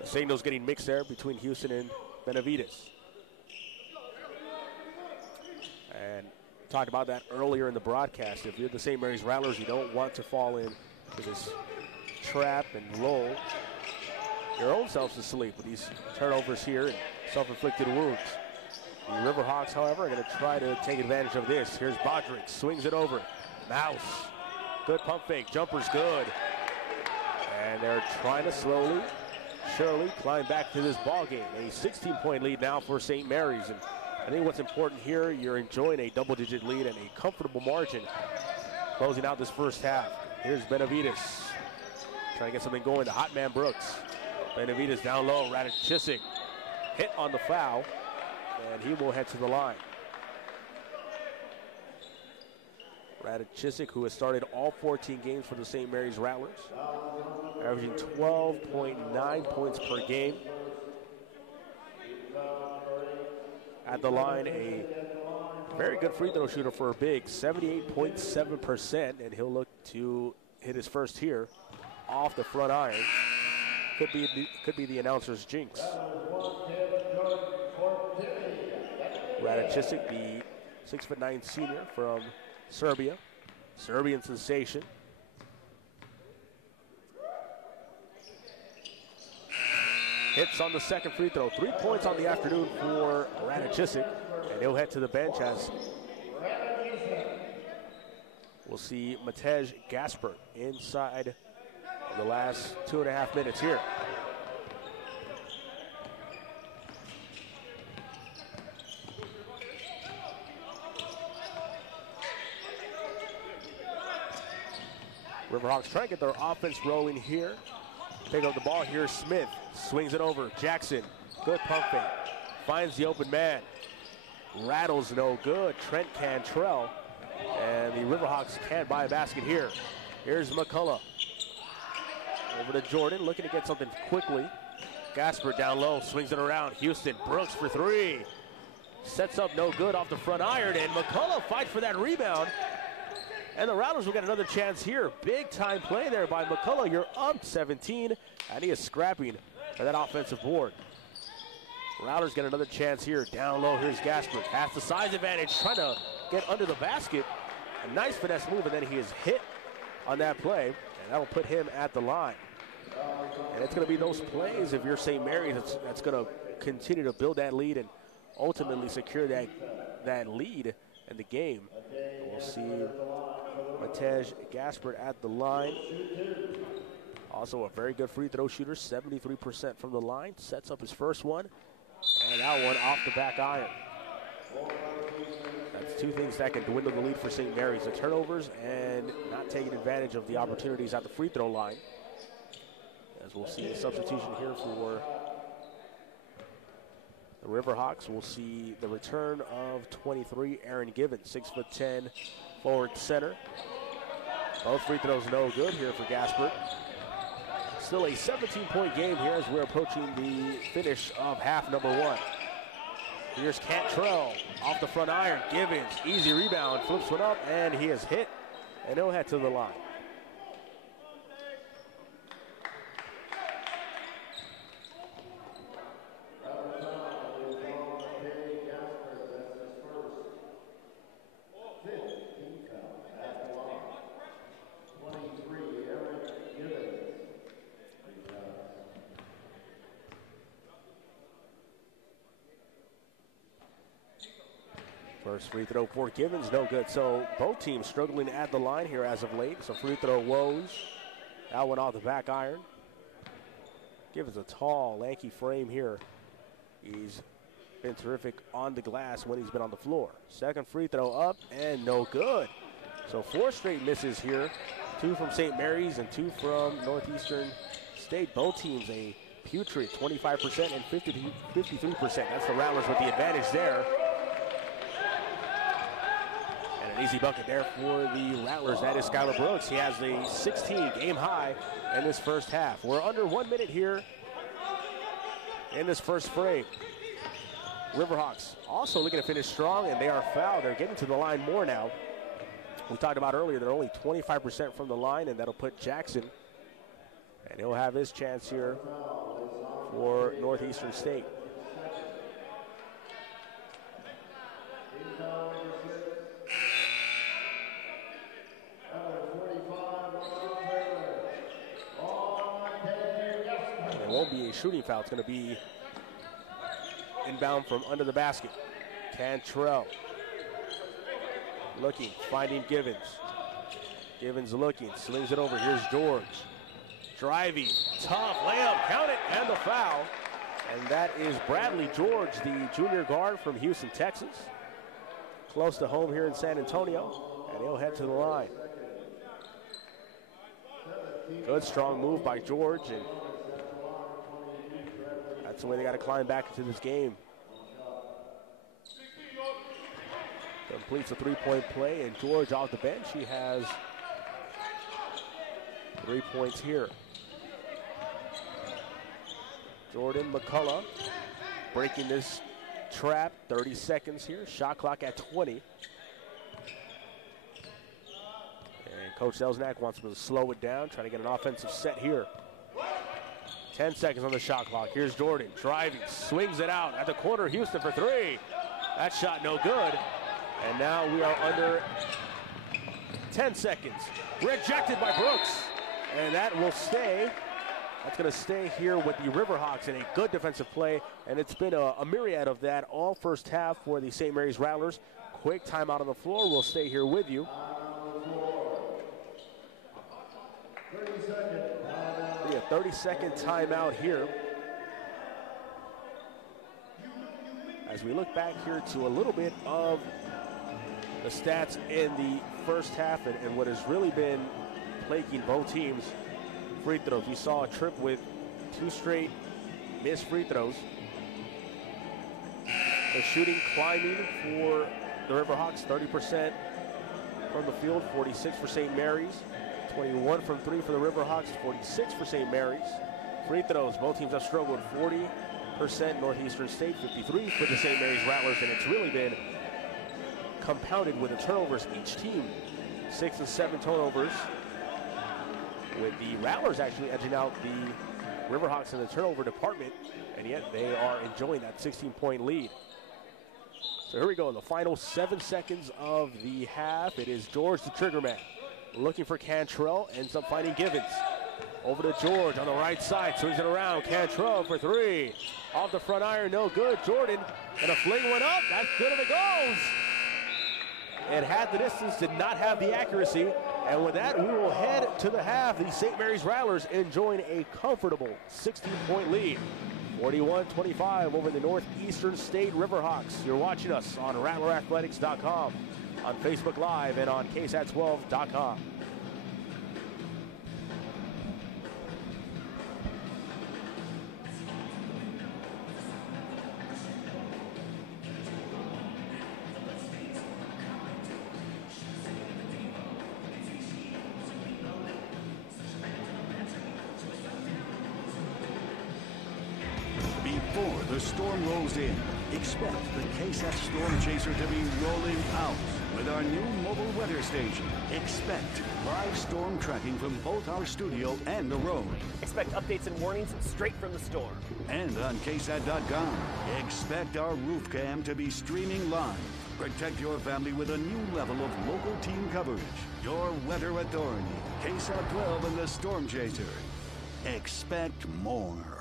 the signal's getting mixed there between Houston and Benavides. And talked about that earlier in the broadcast. If you're the St. Mary's Rattlers, you don't want to fall into this trap and roll your own selves to sleep with these turnovers here and self-inflicted wounds. The Riverhawks, however, are going to try to take advantage of this. Here's Bodrick, swings it over. Mouse, good pump fake, jumper's good. And they're trying to slowly, surely climb back to this ball game. A 16-point lead now for St. Mary's. And I think what's important here, you're enjoying a double-digit lead and a comfortable margin closing out this first half. Here's Benavides. trying to get something going. The hot man Brooks. Benavides down low. Rattlers hit on the foul, and he will head to the line. Rattlers, who has started all 14 games for the St. Mary's Rattlers, averaging 12.9 points per game. At the line, a very good free throw shooter for a big, 78.7%, and he'll look to hit his first here off the front iron. Could be the announcer's jinx. Rattlers, the 6'9" senior from Serbia, Serbian sensation. Hits on the second free throw. 3 points on the afternoon for Rattlers, and he'll head to the bench as we'll see Matej Gaspert inside the last 2.5 minutes here. Riverhawks trying to get their offense rolling here. Pick up the ball here. Smith swings it over. Jackson, good pump fake. Finds the open man. Rattles no good. Trent Cantrell. And the Riverhawks can't buy a basket here. Here's McCullough. Over to Jordan, looking to get something quickly. Gasper down low, swings it around. Houston, Brooks for three. Sets up no good off the front iron, and McCullough fights for that rebound. And the Rattlers will get another chance here. Big time play there by McCullough. You're up 17, and he is scrapping for that offensive board. Rattlers get another chance here. Down low, here's Gasper. Has the size advantage, trying to get under the basket. A nice finesse move, and then he is hit on that play, and that'll put him at the line. And it's going to be those plays, if you're St. Mary's, that's going to continue to build that lead and ultimately secure that lead in the game. And we'll see Matej Gaspert at the line. Also a very good free throw shooter, 73% from the line. Sets up his first one, and that one off the back iron. That's two things that can dwindle the lead for St. Mary's, the turnovers and not taking advantage of the opportunities at the free throw line. As we'll see a substitution here for the Riverhawks. We'll see the return of 23, Aaron Givens, 6'10", forward center. Both free throws no good here for Gaspert. Still a 17-point game here as we're approaching the finish of half number one. Here's Cantrell off the front iron. Givens, easy rebound, flips one up, and he is hit, and he'll head to the line. First free throw for Givens, no good. So both teams struggling at the line here as of late. So free throw woes. That one off the back iron. Givens a tall, lanky frame here. He's been terrific on the glass when he's been on the floor. Second free throw up and no good. So 4 straight misses here. 2 from St. Mary's and 2 from Northeastern State. Both teams a putrid 25% and 53%. That's the Rattlers with the advantage there. An easy bucket there for the Rattlers. That is Skylar Brooks. He has a 16 game high in this first half. We're under 1 minute here in this first frame. Riverhawks also looking to finish strong, and they are fouled. They're getting to the line more now. We talked about earlier, they're only 25% from the line, and that'll put Jackson, and he'll have his chance here for Northeastern State. It won't be a shooting foul. It's going to be inbound from under the basket. Cantrell looking, finding Givens. Givens looking, slings it over. Here's George. Driving, tough layup, count it, and the foul. And that is Bradley George, the junior guard from Houston, Texas. Close to home here in San Antonio, and he'll head to the line. Good, strong move by George, and that's the way they got to climb back into this game. Completes a three-point play, and George off the bench, he has 3 points here. Jordan McCullough breaking this trap, 30 seconds here, shot clock at 20. And Coach Zelznak wants him to slow it down, trying to get an offensive set here. 10 seconds on the shot clock. Here's Jordan driving, swings it out at the corner. Houston for three. That shot no good. And now we are under 10 seconds. Rejected by Brooks. And that will stay. That's going to stay here with the Riverhawks in a good defensive play. And it's been a myriad of that all first half for the St. Mary's Rattlers. Quick timeout on the floor. We'll stay here with you. 30-second timeout here. As we look back here to a little bit of the stats in the first half and what has really been plaguing both teams, free throws. We saw a trip with 2 straight missed free throws. The shooting climbing for the Riverhawks, 30% from the field, 46 for St. Mary's. 21 from 3 for the Riverhawks, 46 for St. Mary's. Free throws, both teams have struggled, 40% Northeastern State, 53 for the St. Mary's Rattlers, and it's really been compounded with the turnovers each team. 6 and 7 turnovers, with the Rattlers actually edging out the Riverhawks in the turnover department, and yet they are enjoying that 16-point lead. So here we go, in the final 7 seconds of the half. It is George, the trigger man, looking for Cantrell, ends up finding Givens. Over to George on the right side, swings it around. Cantrell for three. Off the front iron, no good. Jordan, and a fling went up. That's good and it goes. It had the distance, did not have the accuracy. And with that, we will head to the half. The St. Mary's Rattlers enjoying a comfortable 16-point lead. 41-25 over the Northeastern State Riverhawks. You're watching us on RattlerAthletics.com, on Facebook Live, and on KSAT12.com. Before the storm rolls in, expect the KSAT Storm Chaser to be rolling out. With our new mobile weather station, expect live storm tracking from both our studio and the road. Expect updates and warnings straight from the storm. And on KSAT.com, expect our roof cam to be streaming live. Protect your family with a new level of local team coverage. Your weather authority, KSAT 12 and the Storm Chaser. Expect more.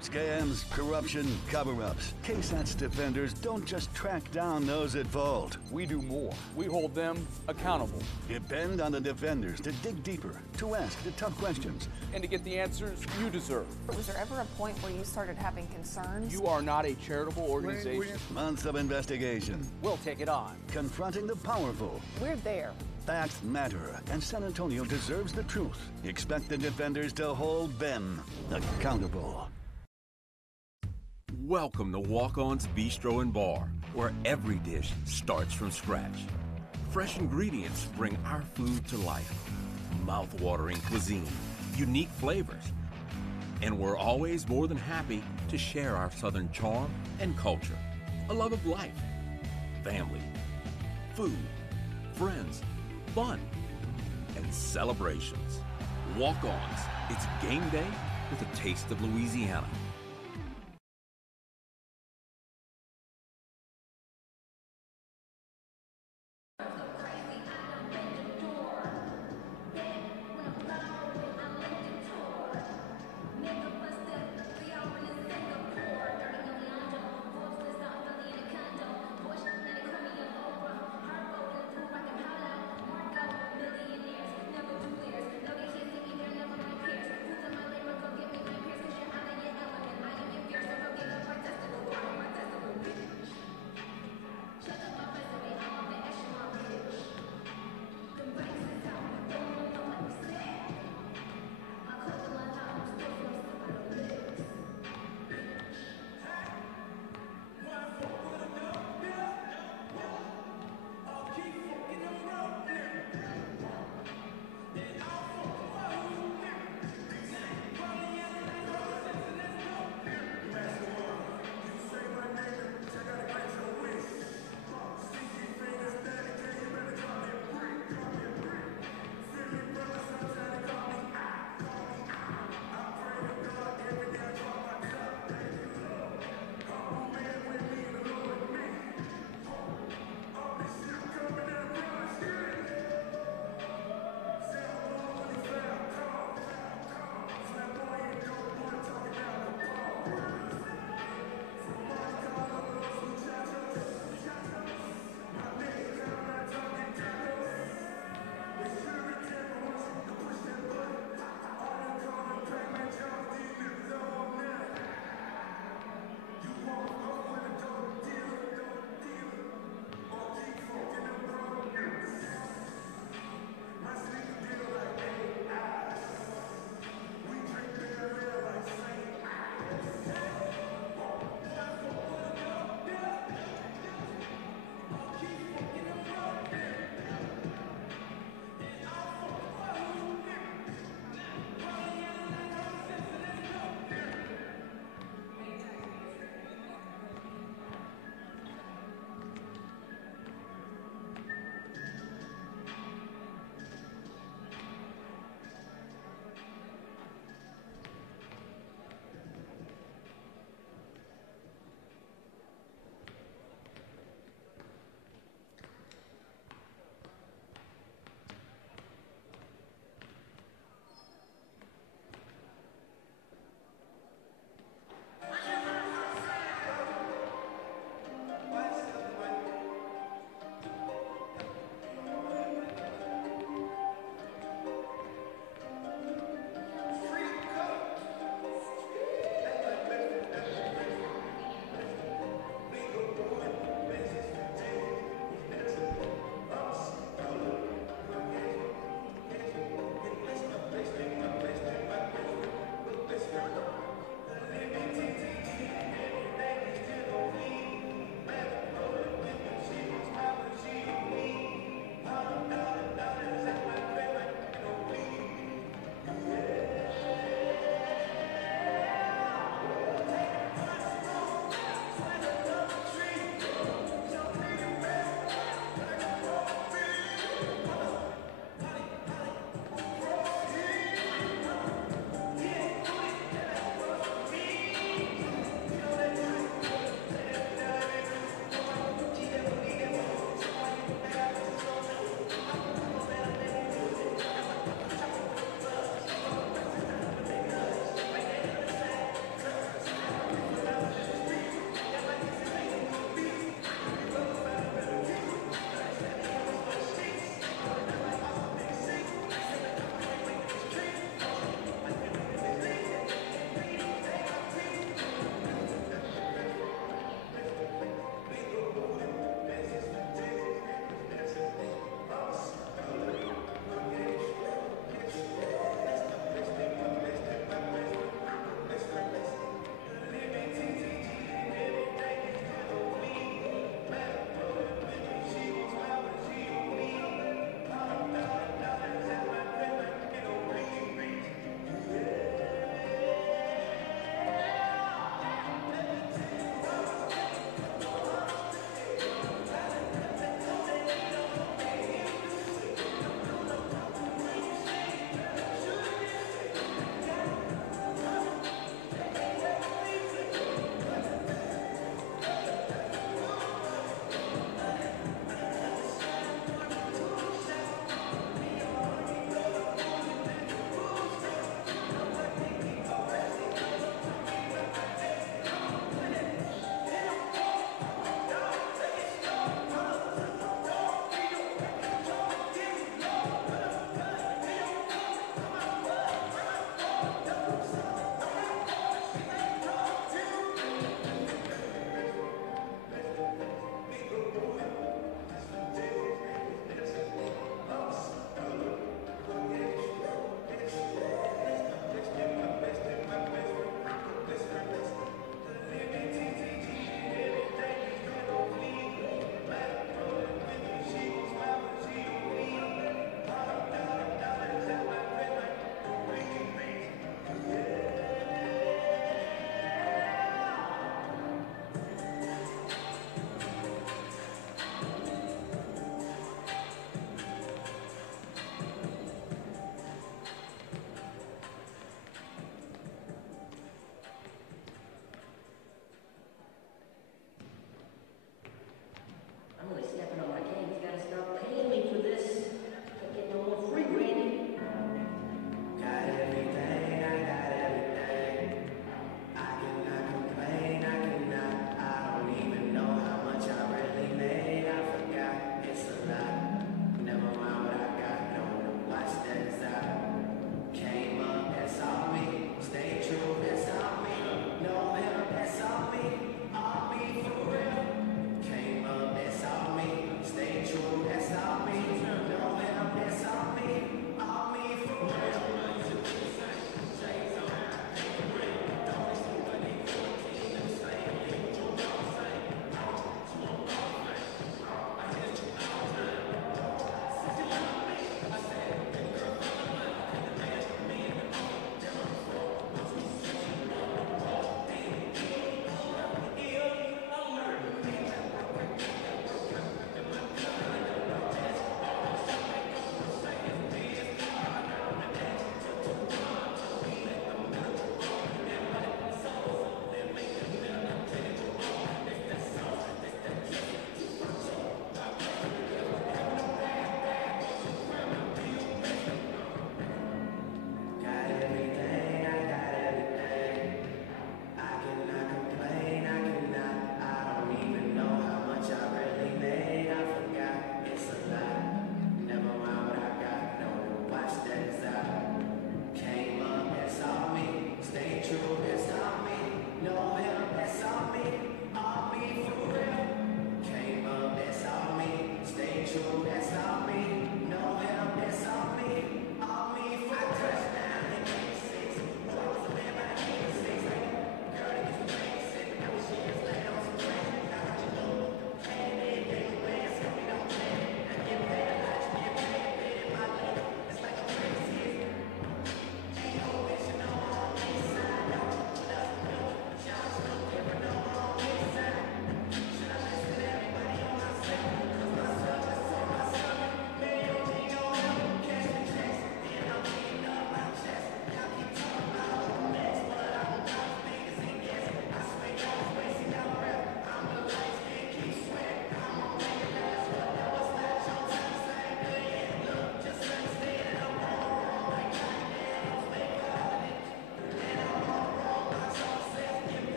Scams, corruption, cover-ups. KSAT's defenders don't just track down those at fault. We do more. We hold them accountable. Depend on the defenders to dig deeper, to ask the tough questions. And to get the answers you deserve. Was there ever a point where you started having concerns? You are not a charitable organization. Months of investigation. We'll take it on. Confronting the powerful. We're there. Facts matter, and San Antonio deserves the truth. Expect the defenders to hold them accountable. Welcome to Walk-On's Bistro and Bar, where every dish starts from scratch. Fresh ingredients bring our food to life. Mouth-watering cuisine, unique flavors. And we're always more than happy to share our Southern charm and culture. A love of life, family, food, friends, fun, and celebrations. Walk-Ons, it's game day with a taste of Louisiana.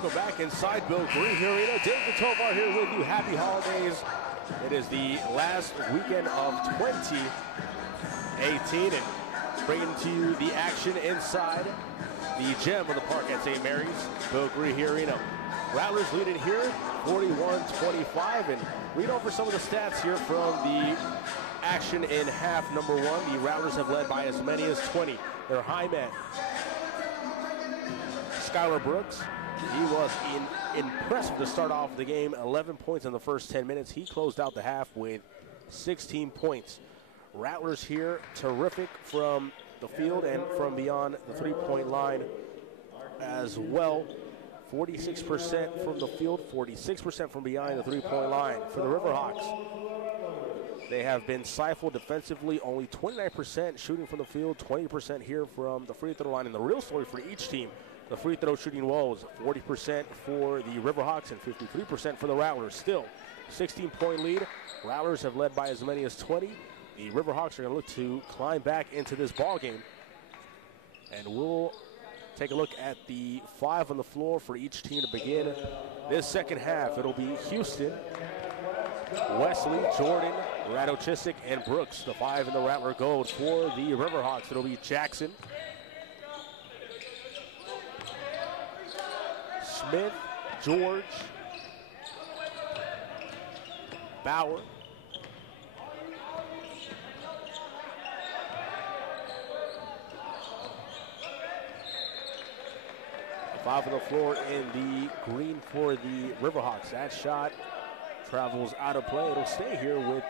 welcome back inside Bill Green Arena. David Tovar here with you. Happy holidays. It is the last weekend of 2018, and bringing to you the action inside the gem of the park at St. Mary's, Bill Green Arena. Rattlers leading here, 41-25, and read over some of the stats here from the action in half number one. The Rattlers have led by as many as 20. Their high man, Skylar Brooks, he was impressive to start off the game. 11 points in the first 10 minutes. He closed out the half with 16 points. Rattlers here, terrific from the field and from beyond the three-point line as well. 46% from the field, 46% from behind the three-point line. For the Riverhawks, they have been stifled defensively, only 29% shooting from the field, 20% here from the free throw line. And the real story for each team, the free throw shooting woes, 40% for the Riverhawks and 53% for the Rattlers. Still, 16-point lead. Rattlers have led by as many as 20. The Riverhawks are going to look to climb back into this ball game. And we'll take a look at the five on the floor for each team to begin this second half. It'll be Houston, Wesley, Jordan, Radochisic, and Brooks. The five in the Rattler gold. For the Riverhawks, it'll be Jackson, Smith, George, Bauer, the five on the floor in the green for the Riverhawks. That shot travels out of play. It'll stay here with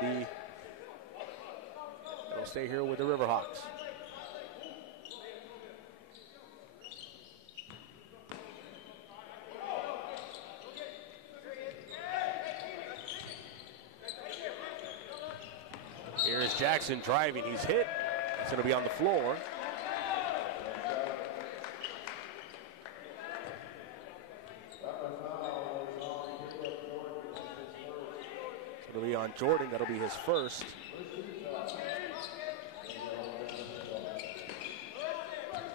the Riverhawks. Here's Jackson driving. He's hit. It's going to be on the floor. It'll be on Jordan. That'll be his first.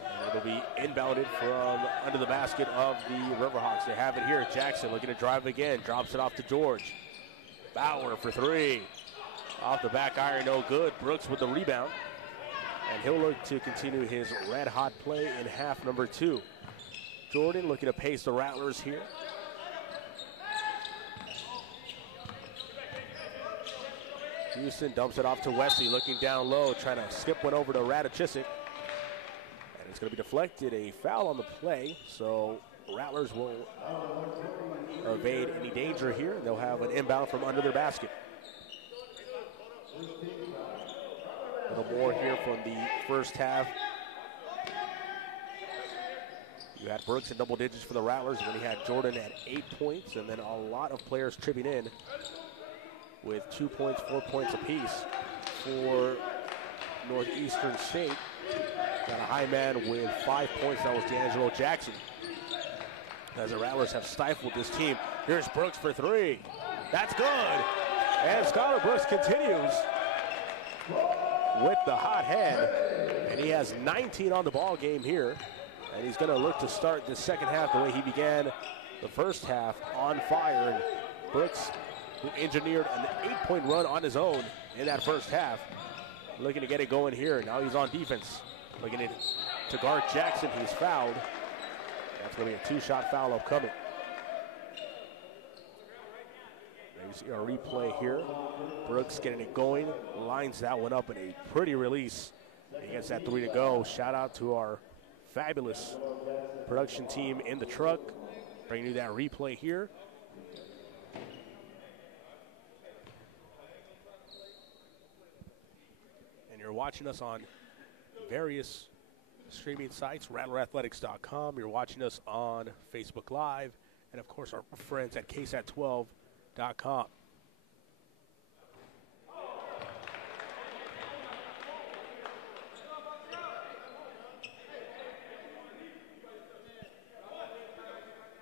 And it'll be inbounded from under the basket of the Riverhawks. They have it here. Jackson looking to drive again. Drops it off to George. Bauer for three. Off the back iron, no good. Brooks with the rebound. And he'll look to continue his red-hot play in half number two. Jordan looking to pace the Rattlers here. Houston dumps it off to Wesley, looking down low, trying to skip one over to Radochisic. And it's going to be deflected, a foul on the play, so Rattlers will evade any danger here. They'll have an inbound from under their basket. A little more here from the first half. You had Brooks in double digits for the Rattlers, and then you had Jordan at 8 points, and then a lot of players chipping in with 2 points, 4 points apiece. For Northeastern State, got a high man with 5 points. That was D'Angelo Jackson. As the Rattlers have stifled this team. Here's Brooks for three. That's good. And Skylar Brooks continues with the hot hand. And he has 19 on the ball game here. And he's going to look to start the second half the way he began the first half, on fire. And Brooks, who engineered an 8-point run on his own in that first half, looking to get it going here. Now he's on defense. Looking to guard Jackson. He's fouled. That's going to be a 2-shot foul upcoming. You see a replay here. Brooks getting it going. Lines that one up in a pretty release. He gets that three to go. Shout out to our fabulous production team in the truck. Bringing you that replay here. And you're watching us on various streaming sites, rattlerathletics.com. You're watching us on Facebook Live. And, of course, our friends at KSAT12.com.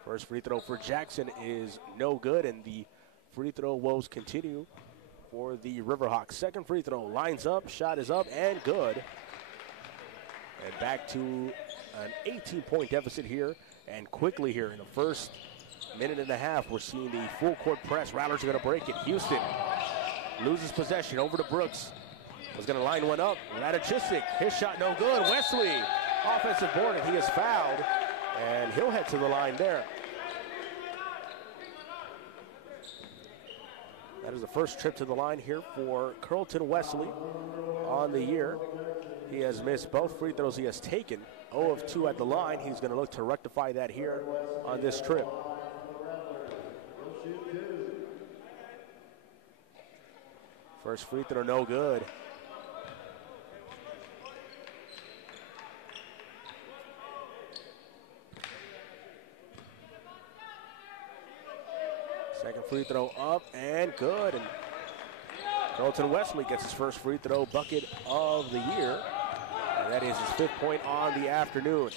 First free throw for Jackson is no good, and the free throw woes continue for the Riverhawks. Second free throw lines up, shot is up and good. And back to an 18-point deficit here, and quickly here in the first minute and a half, we're seeing the full court press. Rattlers are going to break it. Houston loses possession over to Brooks. Was going to line one up. Rattlers, his shot no good. Wesley, offensive board, and he is fouled, and he'll head to the line there. That is the first trip to the line here for Carlton Wesley on the year. He has missed both free throws he has taken. 0 of 2 at the line. He's going to look to rectify that here on this trip. First free throw, no good. Second free throw up and good. And Carlton Wesley gets his first free throw bucket of the year. And that is his 5th point on the afternoon.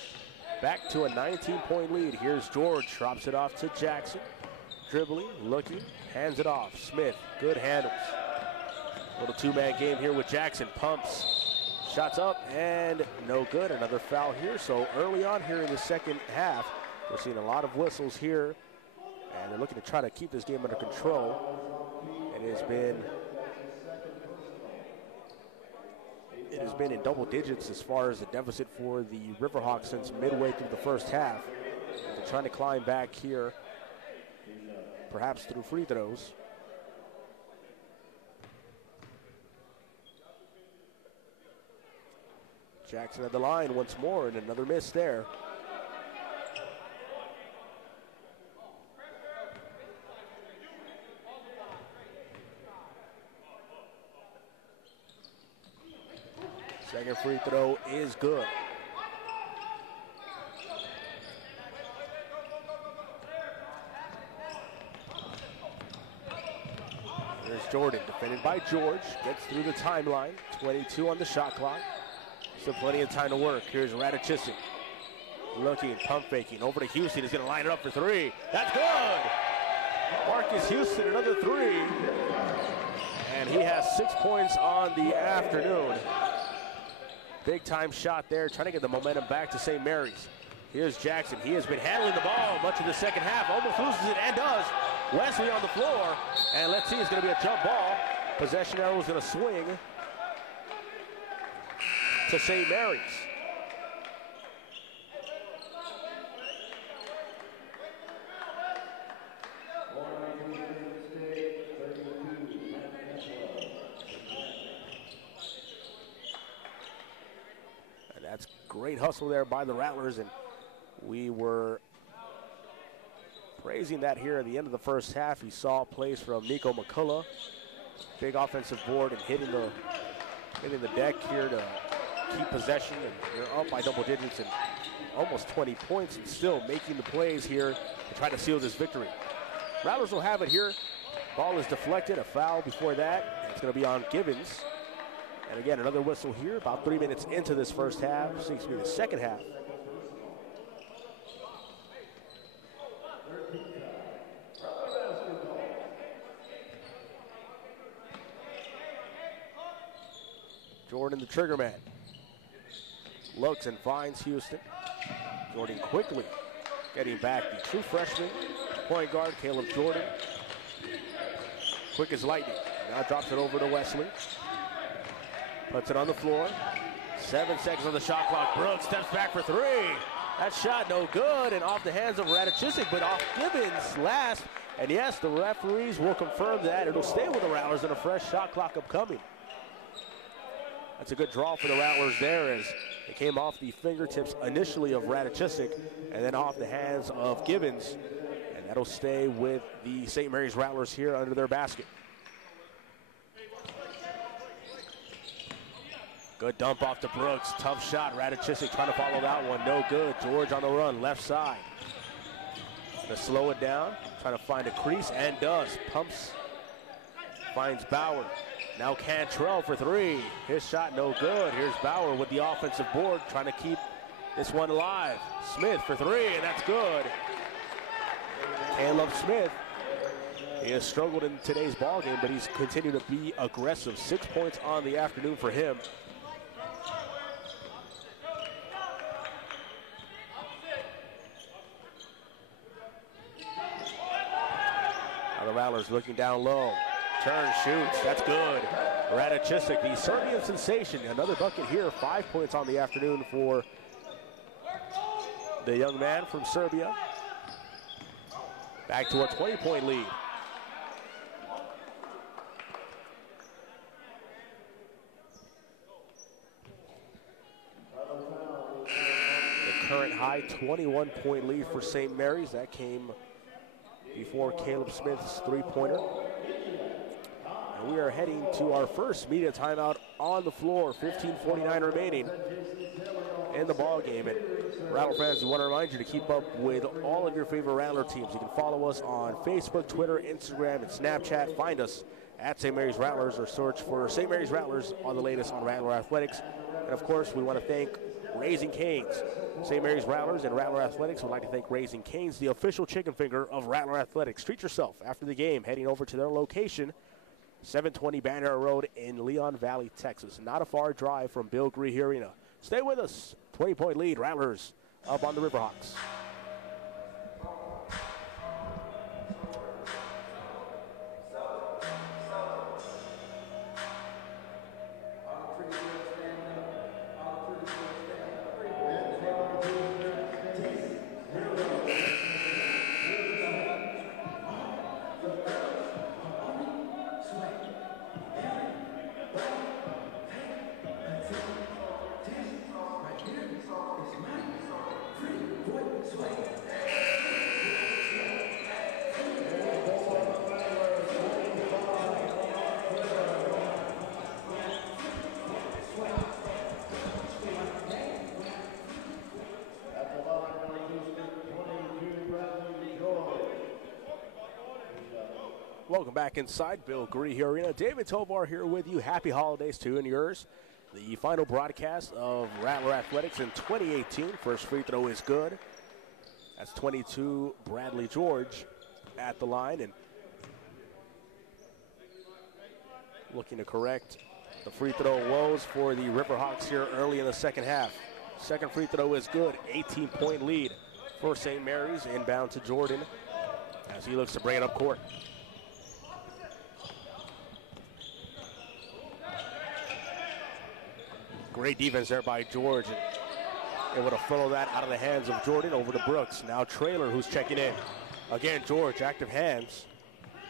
Back to a 19-point lead. Here's George, drops it off to Jackson. Dribbling, looking, hands it off. Smith, good handles. Little two-man game here with Jackson. Pumps, shots up, and no good. Another foul here. So early on here in the second half, we're seeing a lot of whistles here. And they're looking to try to keep this game under control. It has been in double digits as far as the deficit for the Riverhawks since midway through the first half. They're trying to climb back here, perhaps through free throws. Jackson at the line once more, and another miss there. Second free throw is good. There's Jordan, defended by George, gets through the timeline. 22 on the shot clock. Still plenty of time to work. Here's Rattlers, looking, pump faking, over to Houston. He's going to line it up for 3. That's good! Marcus Houston, another 3. And he has 6 points on the afternoon. Big time shot there, trying to get the momentum back to St. Mary's. Here's Jackson. He has been handling the ball much of the second half. Almost loses it and does. Wesley on the floor. And let's see, it's going to be a jump ball. Possession arrow is going to swing to St. Mary's. That's great hustle there by the Rattlers, and we were praising that here at the end of the first half. We saw plays from Nico McCullough, big offensive board, and hitting the deck here to keep possession, and they're up by double digits and almost 20 points, and still making the plays here to try to seal this victory. Rattlers will have it here. Ball is deflected, a foul before that. It's going to be on Gibbons. And again, another whistle here, about 3 minutes into this first half. Seems to be the second half. Jordan, the trigger man, looks and finds Houston. Jordan quickly getting back the true freshman point guard, Caleb Jordan. Quick as lightning. Now drops it over to Wesley. Puts it on the floor. 7 seconds on the shot clock. Brooks steps back for 3. That shot no good, and off the hands of Rattlers, but off Gibbons last. And yes, the referees will confirm that. It'll stay with the Rattlers and a fresh shot clock upcoming. That's a good draw for the Rattlers there, as it came off the fingertips initially of Rattlers and then off the hands of Gibbons. And that'll stay with the St. Mary's Rattlers here under their basket. Good dump off to Brooks. Tough shot. Rattlers trying to follow that one. No good. George on the run, left side. Gonna slow it down. Trying to find a crease, and does. Pumps. Finds Bauer. Now Cantrell for 3. His shot no good. Here's Bauer with the offensive board, trying to keep this one alive. Smith for 3, and that's good. Caleb Smith. He has struggled in today's ball game, but he's continued to be aggressive. 6 points on the afternoon for him. Rattlers looking down low. Turn, shoots, that's good. Rattlers, the Serbian sensation, another bucket here. 5 points on the afternoon for the young man from Serbia. Back to a 20-point lead. The current high 21-point lead for St. Mary's. That came before Caleb Smith's three-pointer. And we are heading to our first media timeout on the floor. 15:49 remaining in the ball game. And Rattler fans, we want to remind you to keep up with all of your favorite Rattler teams. You can follow us on Facebook, Twitter, Instagram, and Snapchat. Find us at St. Mary's Rattlers or search for St. Mary's Rattlers on the latest on Rattler Athletics. And of course, we want to thank Raising Cane's. St. Mary's Rattlers and Rattler Athletics would like to thank Raising Cane's, the official chicken finger of Rattler Athletics. Treat yourself after the game, heading over to their location, 720 Banner Road in Leon Valley, Texas. Not a far drive from Bill Gree Arena. Stay with us. 20-point lead, Rattlers up on the Riverhawks. Welcome back inside Bill Gree Arena. David Tovar here with you. Happy holidays to you and yours. The final broadcast of Rattler Athletics in 2018. First free throw is good. That's 22, Bradley George at the line. And looking to correct the free throw woes for the Riverhawks here early in the second half. Second free throw is good. 18-point lead for St. Mary's. Inbound to Jordan as he looks to bring it up court. Great defense there by George, and able to funnel that out of the hands of Jordan over to Brooks. Now Traylor, who's checking in. Again, George, active hands.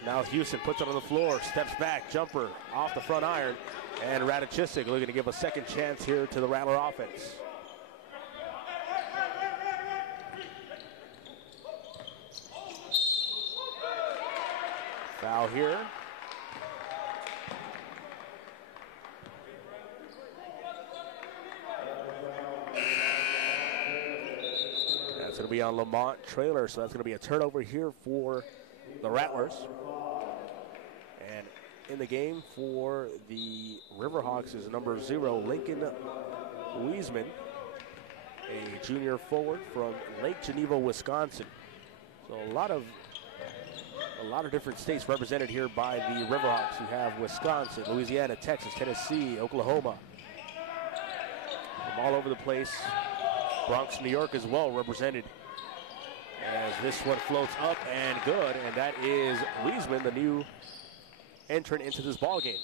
Now Houston puts it on the floor, steps back, jumper off the front iron, and Rattlers looking to give a second chance here to the Rattler offense. Foul here. That's going to be on Lamont Traylor, so that's going to be a turnover here for the Rattlers. And in the game for the Riverhawks is number 0, Lincoln Wiesman, a junior forward from Lake Geneva, Wisconsin. So a lot of different states represented here by the Riverhawks. You have Wisconsin, Louisiana, Texas, Tennessee, Oklahoma. From all over the place. Bronx, New York as well represented as this one floats up and good, and that is Wiesman, the new entrant into this ball game.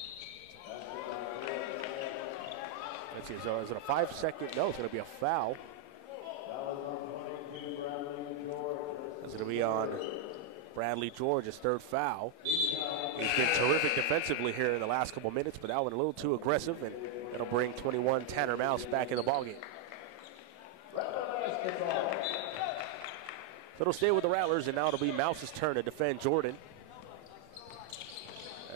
Let's see, so is it a 5-second? No, it's going to be a foul. It's going to be on Bradley George, his third foul. He's been terrific defensively here in the last couple minutes, but that one a little too aggressive, and that'll bring 21 Tanner Mouse back in the ball game. So it'll stay with the Rattlers, and now it'll be Mouse's turn to defend Jordan,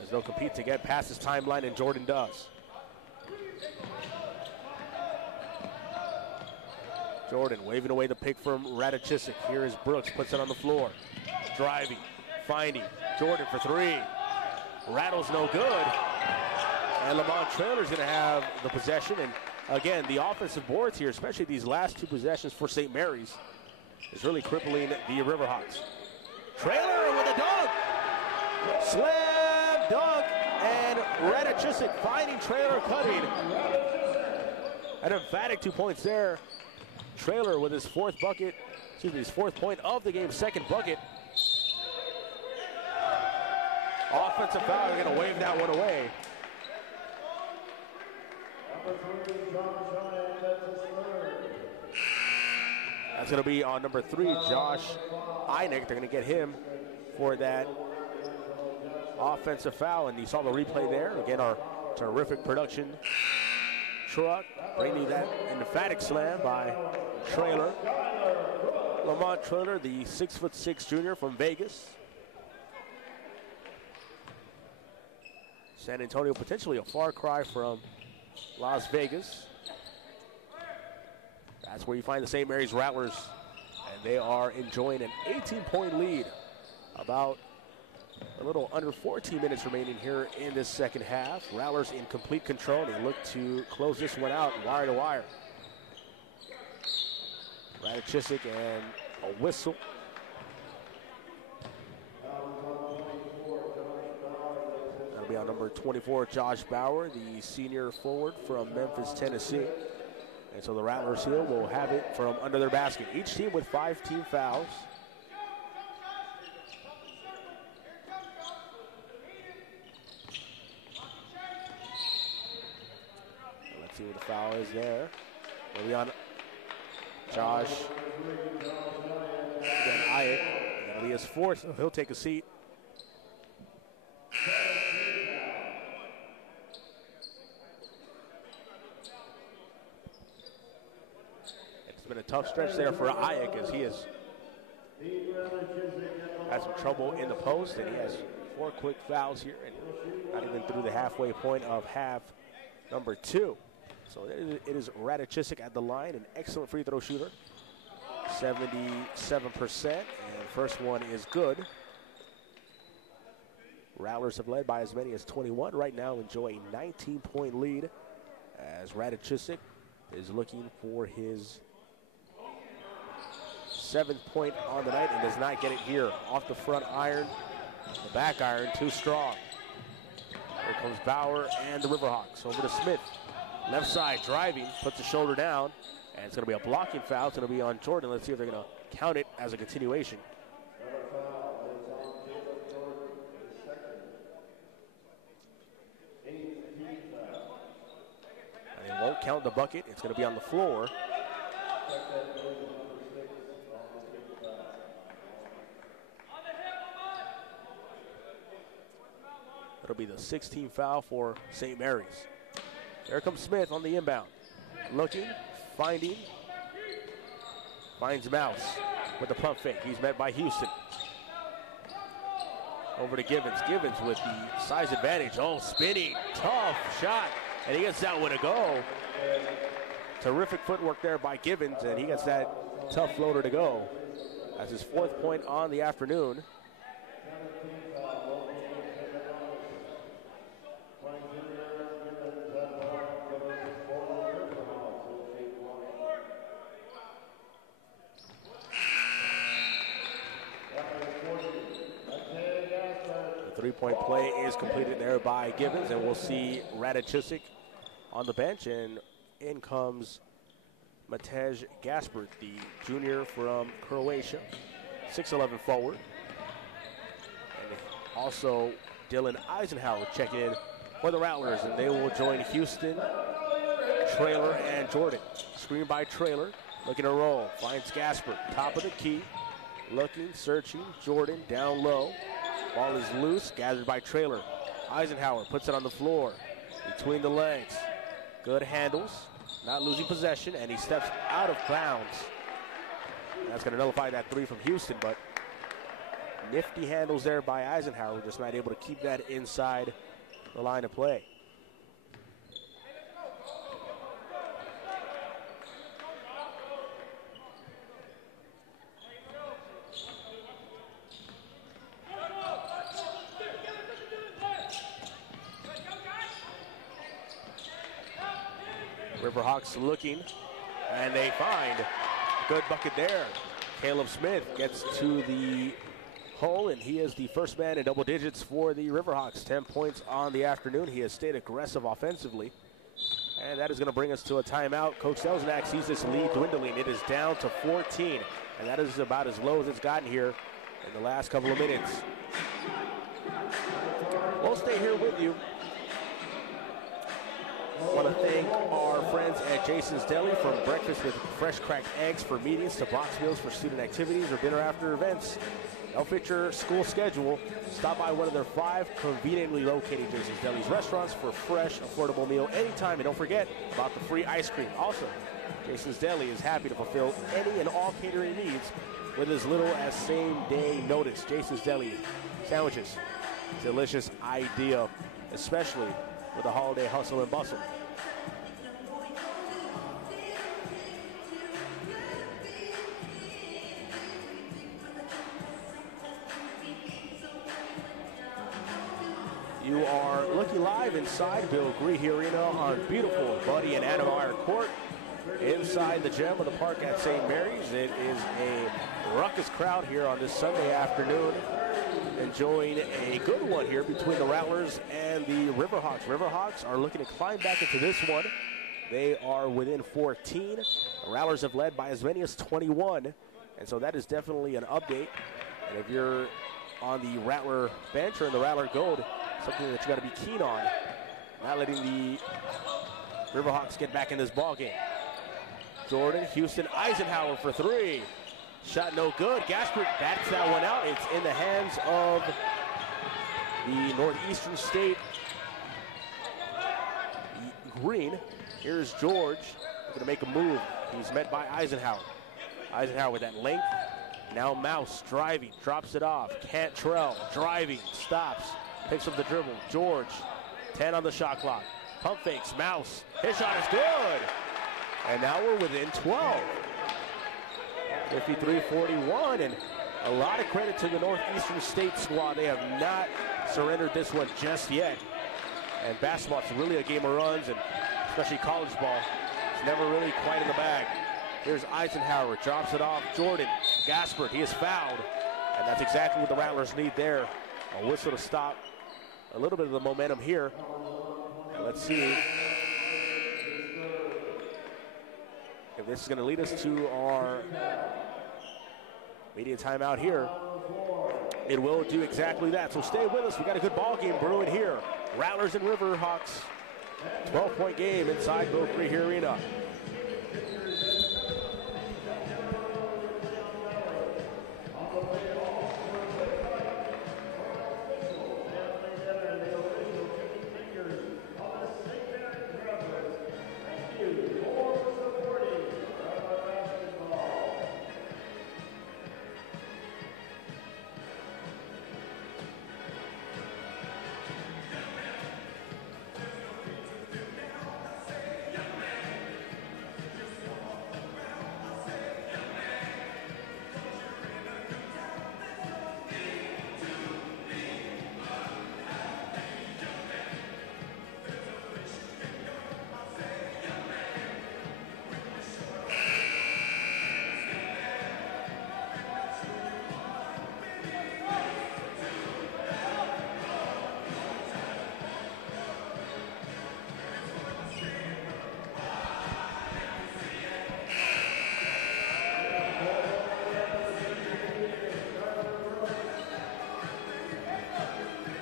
as they'll compete to get past his timeline, and Jordan does. Jordan waving away the pick from Rattlers. Here is Brooks, puts it on the floor. Driving, finding, Jordan for 3. Rattles no good. And Lamont Traylor's going to have the possession. And again, the offensive boards here, especially these last 2 possessions for St. Mary's, is really crippling the Riverhawks. Traylor with a dunk. Slam dunk. And Rattlers finding Traylor cutting. An emphatic 2 points there. Traylor with his fourth point of the game, second bucket. Offensive foul, they're going to wave that one away. That's going to be on number 3, Josh Einig. They're going to get him for that offensive foul. And you saw the replay there. Again, our terrific production truck bringing you that emphatic slam by Traylor. Lamont Traylor, the 6'6" junior from Vegas. San Antonio potentially a far cry from Las Vegas. That's where you find the St. Mary's Rattlers, and they are enjoying an 18-point lead. About a little under 14 minutes remaining here in this second half. Rattlers in complete control. They look to close this one out wire to wire. Rattlers and a whistle. That'll be on number 24, Josh Bauer, the senior forward from Memphis, Tennessee. And so the Rattlers here will have it from under their basket. Each team with 5 team fouls. Let's see what the foul is there. It'll be on Josh. Again, Ayer. That'll be his 4th, so he'll take a seat. It's been a tough stretch there for Ayak as he has had some trouble in the post, and he has 4 quick fouls here, and not even through the halfway point of half number 2. So it is Rattlers at the line, an excellent free throw shooter, 77%, and first one is good. Rattlers have led by as many as 21 right now, enjoy a 19-point lead as Rattlers is looking for his 7th point on the night and does not get it here. Off the front iron, the back iron too strong. Here comes Bauer and the Riverhawks. Over to Smith. Left side driving, puts the shoulder down, and it's going to be a blocking foul. It's going to be on Jordan. Let's see if they're going to count it as a continuation. And they won't count the bucket. It's going to be on the floor. It'll be the 16th foul for St. Mary's. There comes Smith on the inbound. Looking, finding, finds Mouse with the pump fake. He's met by Houston. Over to Givens. Givens with the size advantage. Oh, spinning, tough shot. And he gets that one to go. Terrific footwork there by Givens, and he gets that tough floater to go. That's his 4th point on the afternoon. Three-point play is completed there by Givens, and we'll see Rattlers on the bench, and in comes Matej Gaspard, the junior from Croatia, 6'11" forward. And also Dylan Eisenhower checking in for the Rattlers, and they will join Houston, Traylor, and Jordan. Screen by Traylor, looking to roll, finds Gaspard, top of the key, looking, searching, Jordan down low. Ball is loose, gathered by Traylor. Eisenhower puts it on the floor, between the legs. Good handles, not losing possession, and he steps out of bounds. That's going to nullify that 3 from Houston, but nifty handles there by Eisenhower, just not able to keep that inside the line of play. Riverhawks looking, and they find a good bucket there. Caleb Smith gets to the hole, and he is the first man in double digits for the Riverhawks. 10 points on the afternoon. He has stayed aggressive offensively, and that is going to bring us to a timeout. Coach Selzniak sees this lead dwindling. It is down to 14, and that is about as low as it's gotten here in the last couple of minutes. we'll stay here with you. I want to thank our friends at Jason's Deli, from breakfast with fresh cracked eggs for meetings to box meals for student activities or dinner after events. They'll fit your school schedule. Stop by one of their 5 conveniently located Jason's Deli's restaurants for a fresh, affordable meal anytime. And don't forget about the free ice cream. Also, Jason's Deli is happy to fulfill any and all catering needs with as little as same-day notice. Jason's Deli sandwiches, delicious idea, especially with the holiday hustle and bustle. You are looking live inside Bill Greehey Arena on beautiful Buddy and Anna Meyer Court. Inside the gem of the park at St. Mary's, it is a ruckus crowd here on this Sunday afternoon, enjoying a good one here between the Rattlers and the Riverhawks. Riverhawks are looking to climb back into this one. They are within 14. The Rattlers have led by as many as 21, and so that is definitely an update. And if you're on the Rattler bench or in the Rattler Gold, something that you got to be keen on, not letting the Riverhawks get back in this ball game. Jordan, Houston, Eisenhower for 3. Shot no good. Gasper bats that one out. It's in the hands of the Northeastern State Green. Here's George, going to make a move. He's met by Eisenhower. Eisenhower with that length. Now Mouse driving, drops it off. Cantrell driving, stops, picks up the dribble. George, 10 on the shot clock. Pump fakes, Mouse. His shot is good. And now we're within 12. 53-41, and a lot of credit to the Northeastern State squad. They have not surrendered this one just yet. And basketball is really a game of runs, and especially college ball, it's never really quite in the bag. Here's Eisenhower, drops it off. Jordan, Gaspard, he is fouled. And that's exactly what the Rattlers need there. A whistle to stop a little bit of the momentum here. And let's see if this is going to lead us to our media timeout here. It will do exactly that. So stay with us. We got a good ball game brewing here. Rattlers and Riverhawks. 12-point game inside Bill Greehey Arena.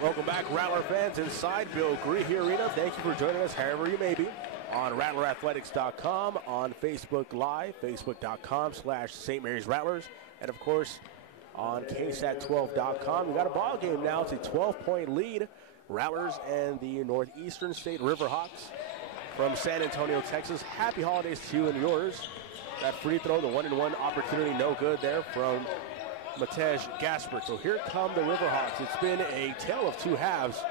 Welcome back, Rattler fans, inside Bill Greehey Arena. Thank you for joining us, however you may be, on RattlerAthletics.com, on Facebook Live, Facebook.com/St. Mary's Rattlers, and of course on KSAT12.com. We got a ball game now. It's a 12-point lead. Rattlers and the Northeastern State Riverhawks from San Antonio, Texas. Happy holidays to you and yours. That free throw, the 1-and-1 opportunity, no good there from Matej Gaspard. So here come the Riverhawks. It's been a tale of two halves.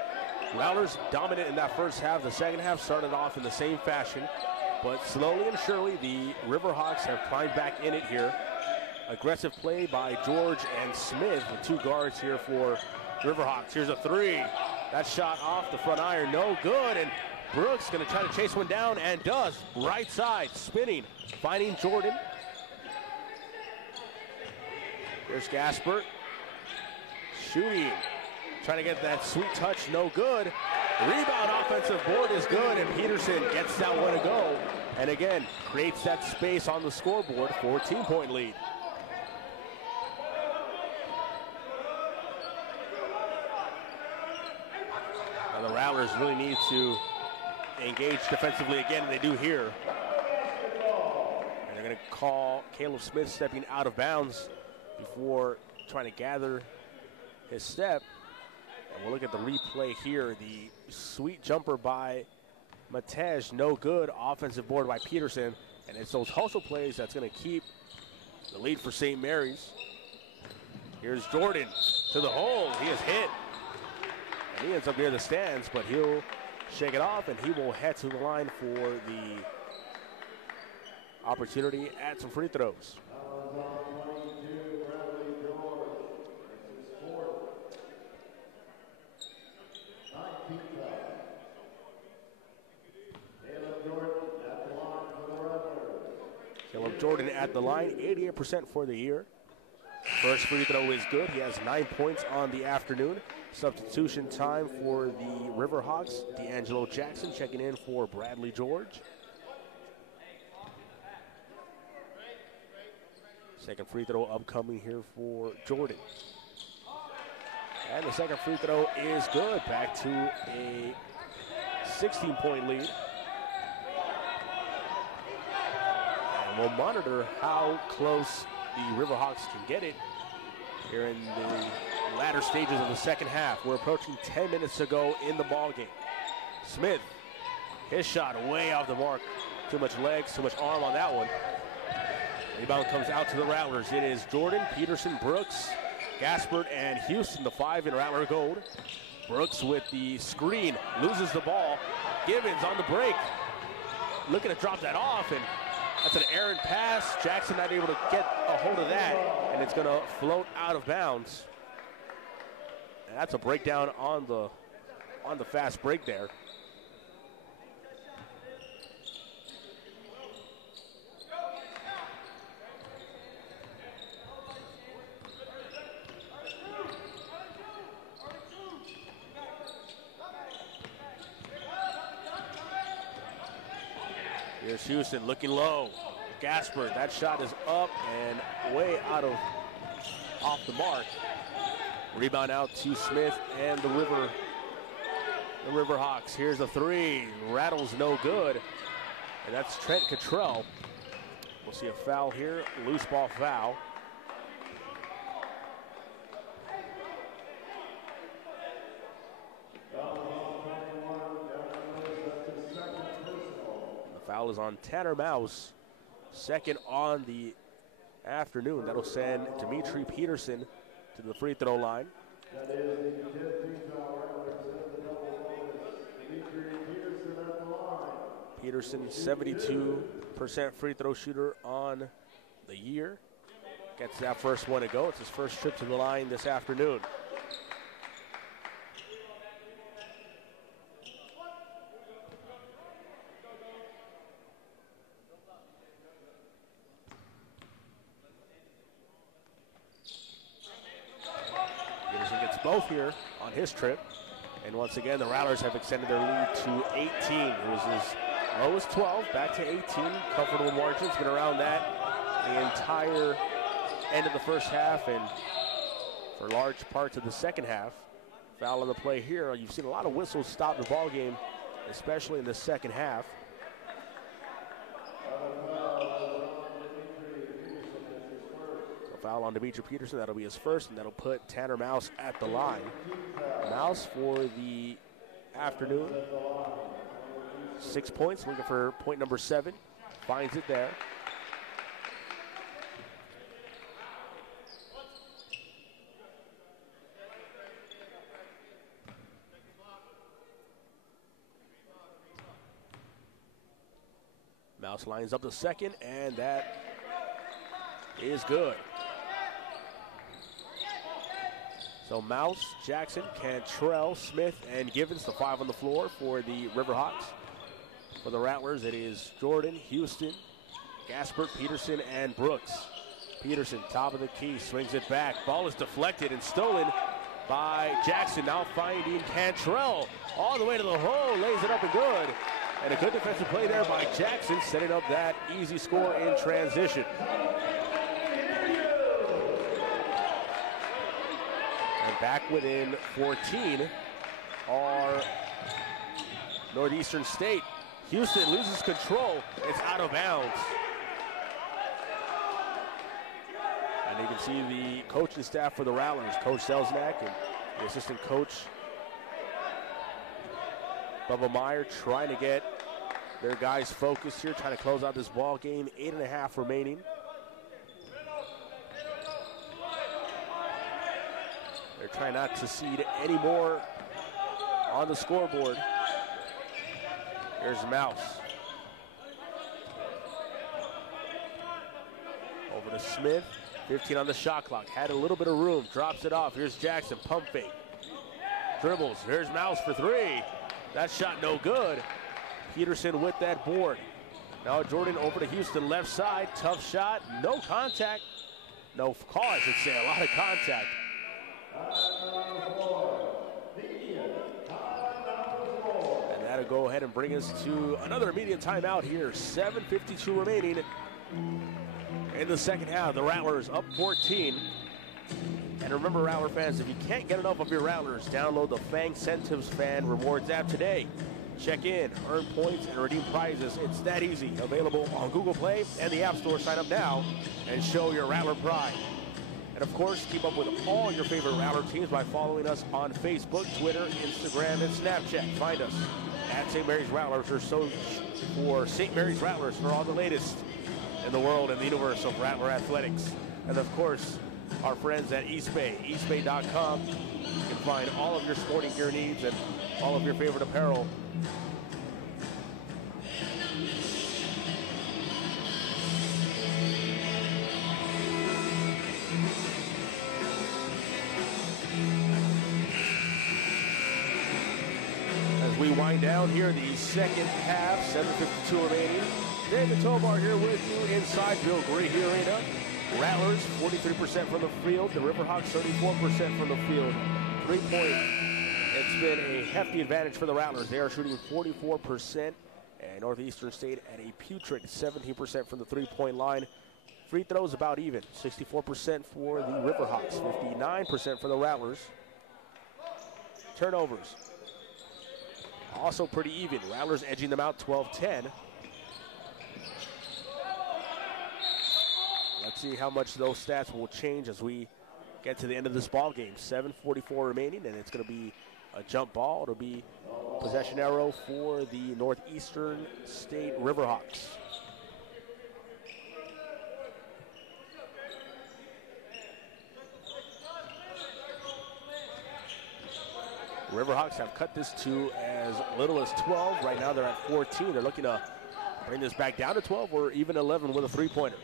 Rattlers dominant in that first half. The second half started off in the same fashion, but slowly and surely the Riverhawks have climbed back in it here. Aggressive play by George and Smith, the two guards here for Riverhawks. Here's a three. That shot off the front iron, no good, and Brooks going to try to chase one down and does. Right side, spinning, finding Jordan. There's Gaspard, shooting, trying to get that sweet touch, no good. Rebound, offensive board is good, and Peterson gets that one to go. And again, creates that space on the scoreboard, 14-point lead. Rattlers really need to engage defensively again, and they do here. And they're going to call Caleb Smith stepping out of bounds before trying to gather his step. And we'll look at the replay here. The sweet jumper by Matej, no good. Offensive board by Peterson. And it's those hustle plays that's going to keep the lead for St. Mary's. Here's Jordan to the hole. He is hit. And he ends up near the stands, but he'll shake it off, and he will head to the line for the opportunity at some free throws. Caleb Jordan at the line, 88% for the year. First free throw is good. He has 9 points on the afternoon. Substitution time for the Riverhawks. D'Angelo Jackson checking in for Bradley George. Second free throw upcoming here for Jordan. And the second free throw is good. Back to a 16-point lead. And we'll monitor how close the Riverhawks can get it here in the latter stages of the second half. We're approaching 10 minutes to go in the ball game. Smith, his shot way off the mark. Too much legs, too much arm on that one. Rebound comes out to the Rattlers. It is Jordan, Peterson, Brooks, Gaspard, and Houston, the 5 in Rattler gold. Brooks with the screen, loses the ball. Gibbons on the break, looking to drop that off, and that's an errant pass. Jackson not able to get a hold of that, and it's going to float out of bounds. And that's a breakdown on the fast break there. Here's Houston looking low. Gaspard, that shot is up and way off the mark. Rebound out to Smith and the Riverhawks. Here's a 3. Rattles no good. And that's Trent Cottrell. We'll see a foul here, loose ball foul. Foul is on Tanner Mouse, second on the afternoon. That'll send Dimitri Peterson to the free throw line. Peterson, 72% free throw shooter on the year. Gets that first one to go. It's his first trip to the line this afternoon. Both here on his trip, and once again the Rattlers have extended their lead to 18. It was as low as 12, back to 18. Comfortable margins, been around that the entire end of the first half and for large parts of the second half. Foul on the play here. You've seen a lot of whistles stop the ball game, especially in the second half. Foul on Dimitri Peterson. That'll be his first, and that'll put Tanner Mouse at the line. Mouse for the afternoon. 6 points, looking for point number 7. Finds it there. Mouse lines up the second, and that is good. So Mouse, Jackson, Cantrell, Smith, and Givens, the 5 on the floor for the Riverhawks. For the Rattlers, it is Jordan, Houston, Gaspard, Peterson, and Brooks. Peterson, top of the key, swings it back. Ball is deflected and stolen by Jackson. Now finding Cantrell all the way to the hole, lays it up and good. And a good defensive play there by Jackson, setting up that easy score in transition. And back within 14 are Northeastern State. Houston loses control. It's out of bounds. And you can see the coaching staff for the Rattlers, Coach Selzniak and the assistant coach, Bubba Meyer, trying to get their guys focused here, trying to close out this ball game. 8.5 remaining. They're trying not to cede any more on the scoreboard. Here's Mouse. Over to Smith. 15 on the shot clock. Had a little bit of room. Drops it off. Here's Jackson. Pump fake. Dribbles. Here's Mouse for three. That shot no good. Peterson with that board. Now Jordan over to Houston. Left side. Tough shot. No contact. No call, I should say. A lot of contact. And that'll go ahead and bring us to another immediate timeout here. 7:52 remaining in the second half. The Rattlers up 14. And remember, Rattler fans, if you can't get enough of your Rattlers, download the Fang Incentives Fan Rewards app today. Check in, earn points, and redeem prizes. It's that easy. Available on Google Play and the App Store. Sign up now and show your Rattler pride. And of course, keep up with all your favorite Rattler teams by following us on Facebook, Twitter, Instagram, and Snapchat. Find us at St. Mary's Rattlers or so for St. Mary's Rattlers for all the latest in the world and the universe of Rattler athletics. And of course, our friends at Eastbay, eastbay.com. You can find all of your sporting gear needs and all of your favorite apparel. As we wind down here, the second half, 7:52 remaining. David Tobar here with you inside Bill Grahey Arena. Rattlers, 43% from the field. The Riverhawks, 34% from the field. 3-point, it's been a hefty advantage for the Rattlers. They are shooting 44%, and Northeastern State at a putrid 17% from the three-point line. Free throws about even, 64% for the Riverhawks, 59% for the Rattlers. Turnovers, also pretty even. Rattlers edging them out 12-10. Let's see how much those stats will change as we get to the end of this ball game. 7:44 remaining, and it's going to be a jump ball. It'll be possession arrow for the Northeastern State Riverhawks. Riverhawks have cut this to as little as 12. Right now they're at 14. They're looking to bring this back down to 12 or even 11 with a three-pointer.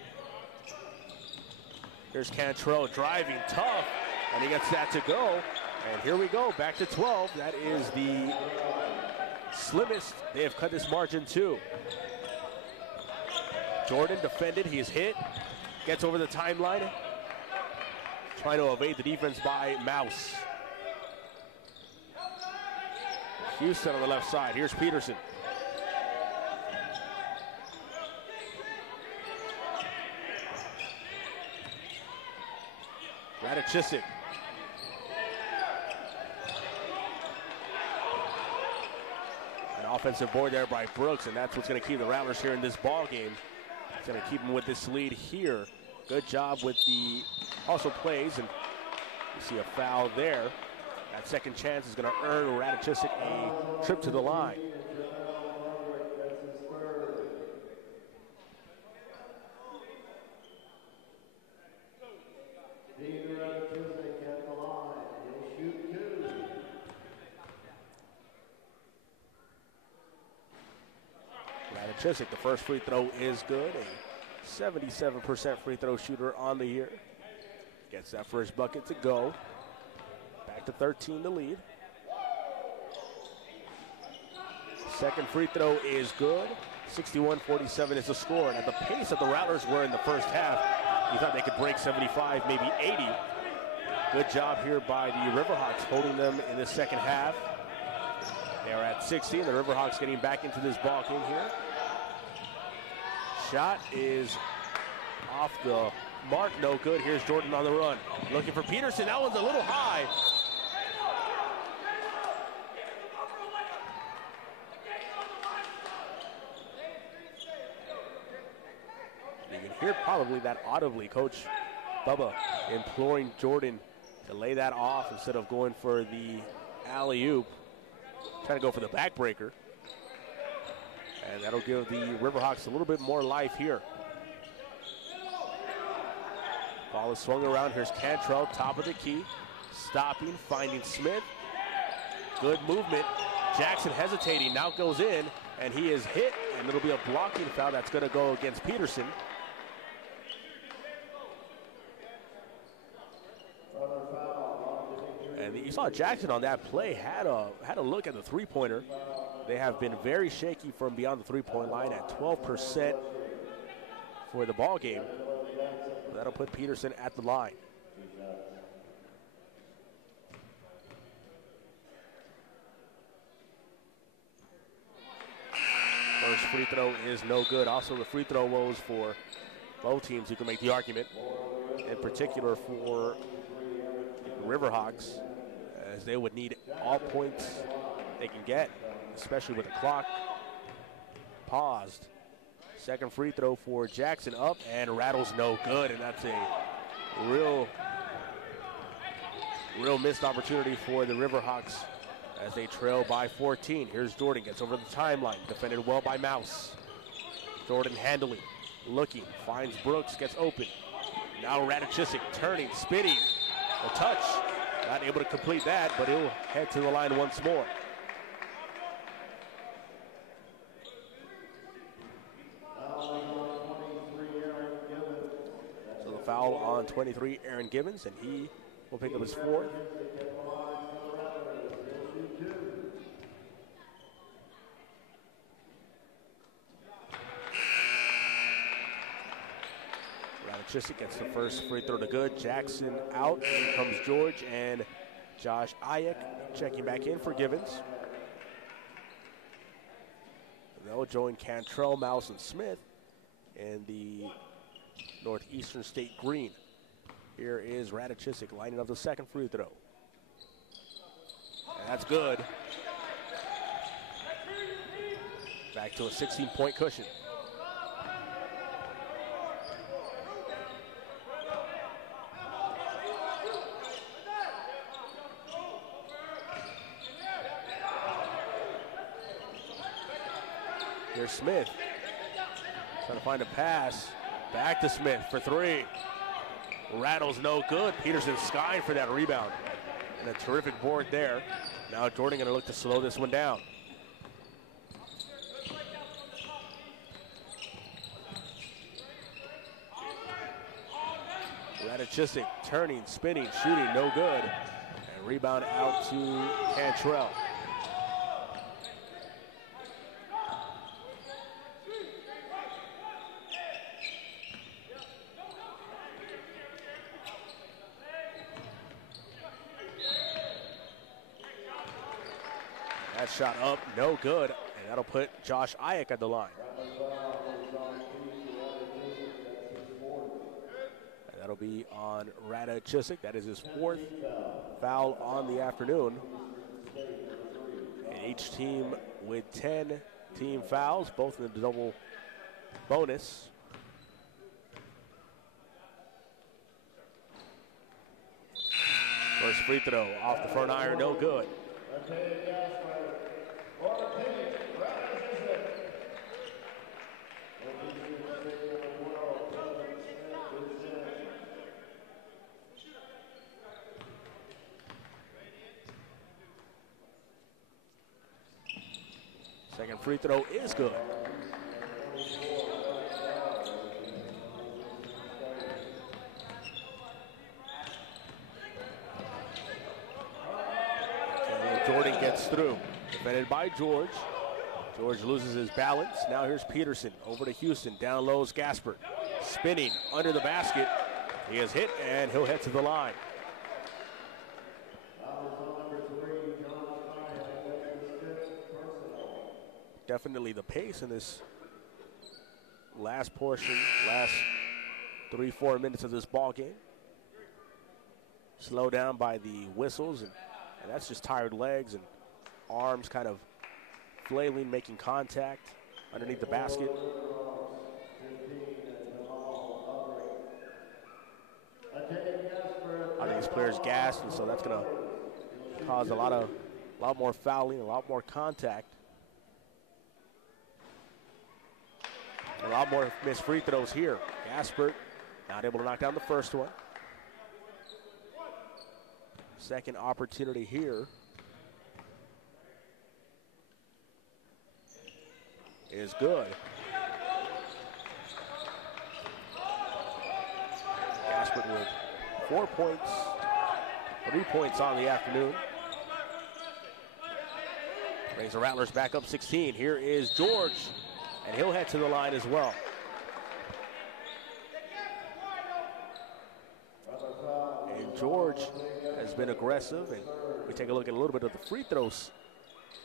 Here's Cantrell driving tough, and he gets that to go. And here we go, back to 12. That is the slimmest they have cut this margin to. Jordan defended, he's hit, gets over the timeline, trying to evade the defense by Mouse. Houston on the left side, here's Peterson. Rattlers. An offensive board there by Brooks, and that's what's going to keep the Rattlers here in this ball game. It's going to keep them with this lead here. Good job with the also plays, and you see a foul there. That second chance is going to earn Rattlers a trip to the line. Chiswick, the first free throw is good. A 77% free throw shooter on the year. Gets that first bucket to go. Back to 13 to lead. Second free throw is good. 61-47 is the score. And at the pace that the Rattlers were in the first half, you thought they could break 75, maybe 80. Good job here by the Riverhawks holding them in the second half. They are at 16. The Riverhawks getting back into this ball game here. Shot is off the mark, no good. Here's Jordan on the run. Looking for Peterson, that one's a little high. hear probably that audibly. Coach Bubba imploring Jordan to lay that off instead of going for the alley-oop. Trying to go for the backbreaker. And that'll give the Riverhawks a little bit more life here. Ball is swung around. Here's Cantrell, top of the key. Stopping, finding Smith. Good movement. Jackson hesitating, now goes in, and he is hit, and it'll be a blocking foul that's going to go against Peterson. And you saw Jackson on that play had a look at the three-pointer. They have been very shaky from beyond the three-point line at 12% for the ball game. That'll put Peterson at the line. First free throw is no good. Also, the free throw woes for both teams. You can make the argument, in particular for Riverhawks, as they would need all points they can get, especially with the clock paused. Second free throw for Jackson up, and Rattles no good, and that's a real missed opportunity for the Riverhawks as they trail by 14. Here's Jordan, gets over the timeline, defended well by Mouse. Jordan handling, looking, finds Brooks, gets open. Now Radachisic turning, spinning, a touch. Not able to complete that, but he'll head to the line once more. So the foul on 23, Aaron Gibbons, and he will pick up his fourth. Radachisic gets the first free throw to good. Jackson out. In comes George and Josh Ayek checking back in for Gibbons. They'll join Cantrell, Mouse, and Smith in the Northeastern State green. Here is Radachisic lining up the second free throw. And that's good. Back to a 16-point cushion. Here's Smith, trying to find a pass, back to Smith for three. Rattles no good. Peterson skying for that rebound. And a terrific board there. Now Jordan gonna look to slow this one down. Radachisic turning, spinning, shooting, no good. And rebound out to Cantrell. That shot up, no good, and that'll put Josh Ayek at the line. And that'll be on Radachisic. That is his fourth foul on the afternoon. And each team with 10 team fouls, both in the double bonus. First free throw off the front iron, no good. Second free throw is good. Jordan gets through. Defended by George. George loses his balance. Now here's Peterson over to Houston. Down low is Gasper. Spinning under the basket. He is hit and he'll head to the line. Definitely the pace in this last portion, last 3-4 minutes of this ball game. Slowed down by the whistles, and that's just tired legs and arms kind of flailing, making contact underneath the basket. players gassed, and so that's going to cause a lot more fouling, a lot more contact. A lot more missed free throws here. Gaspert not able to knock down the first one. Second opportunity here is good. Gaspert with 4 points, 3 points on the afternoon. Brings the Rattlers back up 16. Here is George, and he'll head to the line as well. And George has been aggressive, and we take a look at a little bit of the free throws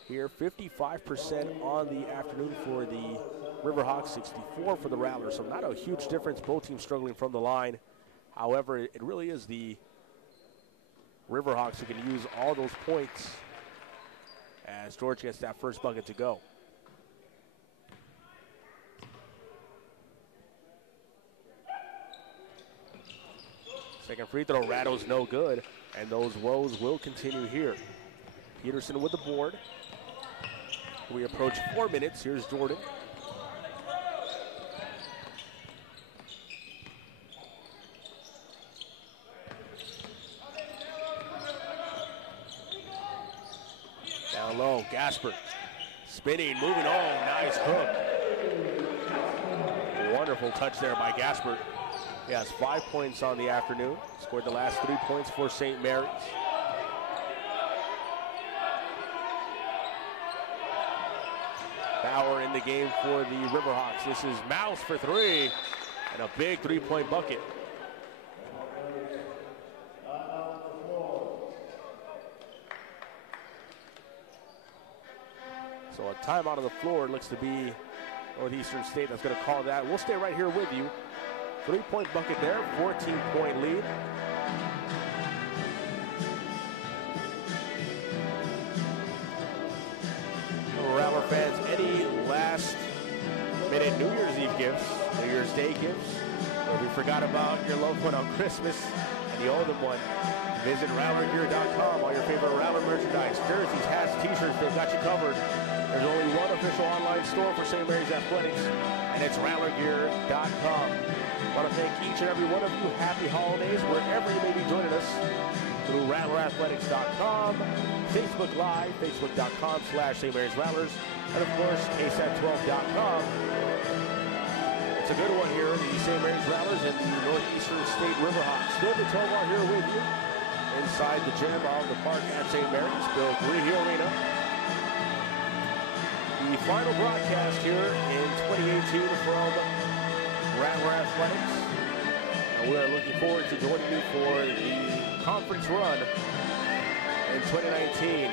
here. 55% on the afternoon for the Riverhawks, 64 for the Rattlers. So not a huge difference. Both teams struggling from the line. However, it really is the Riverhawks who can use all those points as George gets that first bucket to go. Second free throw, Rattles no good, and those woes will continue here. Peterson with the board. We approach 4 minutes. Here's Jordan. Down low, Gaspert. Spinning, moving on, nice hook. Wonderful touch there by Gaspert. He has 5 points on the afternoon. Scored the last 3 points for St. Mary's. Bauer in the game for the Riverhawks. This is Mouse for three, and a big three-point bucket. So a timeout on the floor. It looks to be Northeastern State that's going to call that. We'll stay right here with you. 3-point bucket there, 14-point lead. Rattler fans, any last-minute New Year's Eve gifts, New Year's Day gifts, or if you forgot about your loved one on Christmas and you owe them one, visit RattlerGear.com. All your favorite Rattler merchandise, jerseys, hats, t-shirts, they've got you covered. There's only one official online store for St. Mary's Athletics, and it's RattlerGear.com. I want to thank each and every one of you. Happy holidays wherever you may be joining us through RattlerAthletics.com, Facebook Live, Facebook.com/St. Mary's Rattlers, and of course, KSAT12.com. It's a good one here, the St. Mary's Rattlers and the Northeastern State Riverhawks. Still the 12 out here with you inside the gym of the park at St. Mary's, Bill Green Arena. The final broadcast here in 2018 from Rattler Athletics. And we are looking forward to joining you for the conference run in 2019.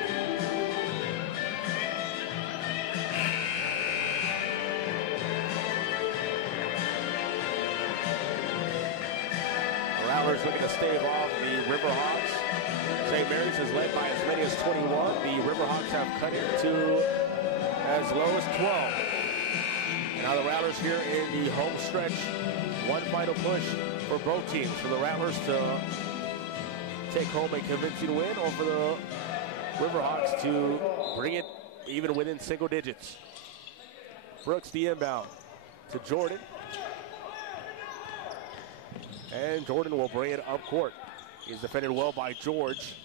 The Rattlers looking to stave off the Riverhawks. St. Mary's is led by as many as 21. The Riverhawks have cut it to as low as 12. And now the Rattlers here in the home stretch. One final push for both teams, for the Rattlers to take home a convincing win, or for the Riverhawks to bring it even within single digits. Brooks the inbound to Jordan. And Jordan will bring it up court. He's defended well by George.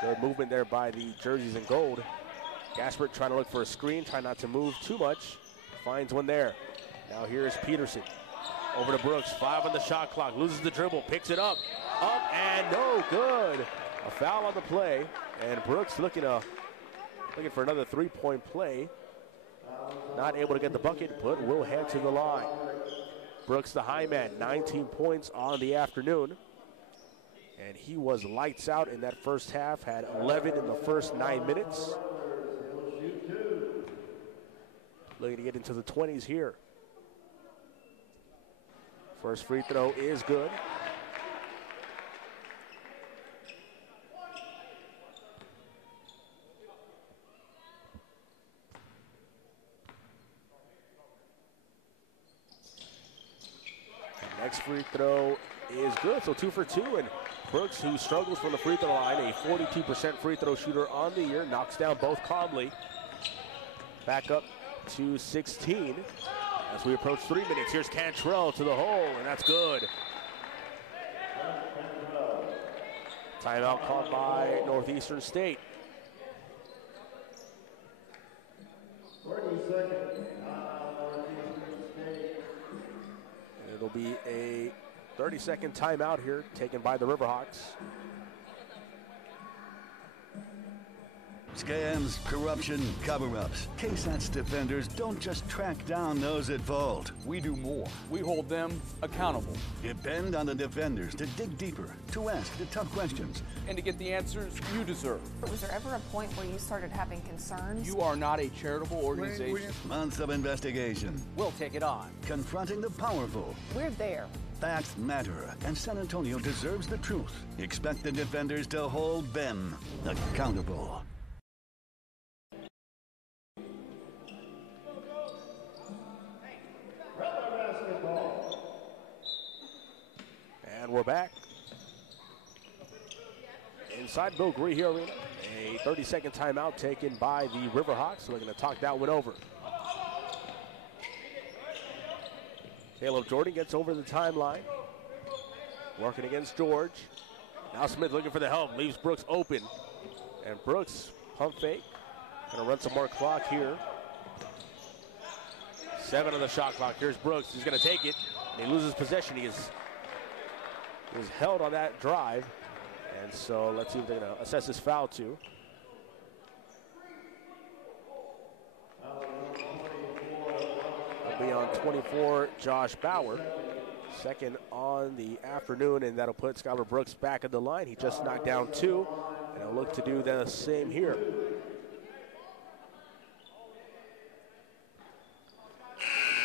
Good movement there by the jerseys in gold. Gaspert trying to look for a screen, trying not to move too much. Finds one there. Now here's Peterson. Over to Brooks, 5 on the shot clock. Loses the dribble, picks it up. Up and no good. A foul on the play. And Brooks looking for another 3-point play. Not able to get the bucket, but will head to the line. Brooks, the high man, 19 points on the afternoon. And he was lights out in that first half, had 11 in the first 9 minutes. Looking to get into the 20s here. First free throw is good. Next free throw is good, so 2 for 2. And Brooks, who struggles from the free throw line, a 42% free throw shooter on the year, knocks down both calmly. Back up to 16 as we approach 3 minutes. Here's Cantrell to the hole, and that's good. Timeout called by Northeastern State. 40 seconds. It'll be a 30-second timeout here taken by the Riverhawks. Scams, corruption, cover-ups. KSAT's defenders don't just track down those at fault. We do more. We hold them accountable. Depend on the defenders to dig deeper, to ask the tough questions. And to get the answers you deserve. Was there ever a point where you started having concerns? You are not a charitable organization. Months of investigation. We'll take it on. Confronting the powerful. We're there. Facts matter, and San Antonio deserves the truth. Expect the defenders to hold them accountable. And we're back inside Bill Gree Arena. A 30-second timeout taken by the Riverhawks. So we're going to talk that one over. Caleb Jordan gets over the timeline. Working against George. Now Smith looking for the help. Leaves Brooks open. And Brooks, pump fake. Going to run some more clock here. 7 on the shot clock. Here's Brooks. He's going to take it. And he loses possession. He was held on that drive. And so let's see if they're going to assess this foul too. It'll be on 24, Josh Bauer. Second on the afternoon, and that'll put Skylar Brooks back at the line. He just knocked down 2, and he'll look to do the same here.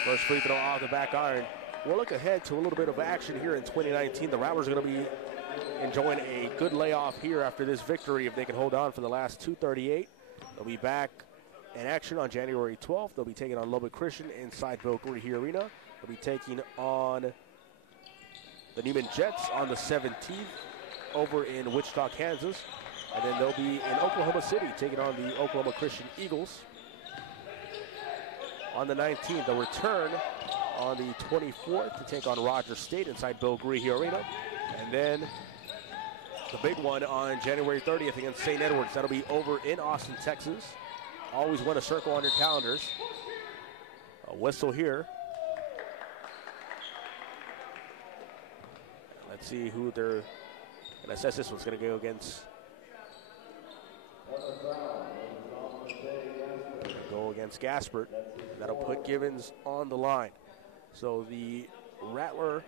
First free throw off the back iron. We'll look ahead to a little bit of action here in 2019. The Rattlers are going to be enjoying a good layoff here after this victory if they can hold on for the last 2:38. They'll be back in action on January 12th. They'll be taking on Lubbock Christian inside Bill Gree Arena. They'll be taking on the Neiman Jets on the 17th over in Wichita, Kansas. And then they'll be in Oklahoma City taking on the Oklahoma Christian Eagles on the 19th. They'll return on the 24th to take on Rogers State inside Bill Gree Arena. And then the big one on January 30th against St. Edwards. That'll be over in Austin, Texas. Always want to circle on your calendars. A whistle here. Let's see who they're going to assess. This one's going to go against. Go against Gaspard. That'll put Givens on the line. So the Rattler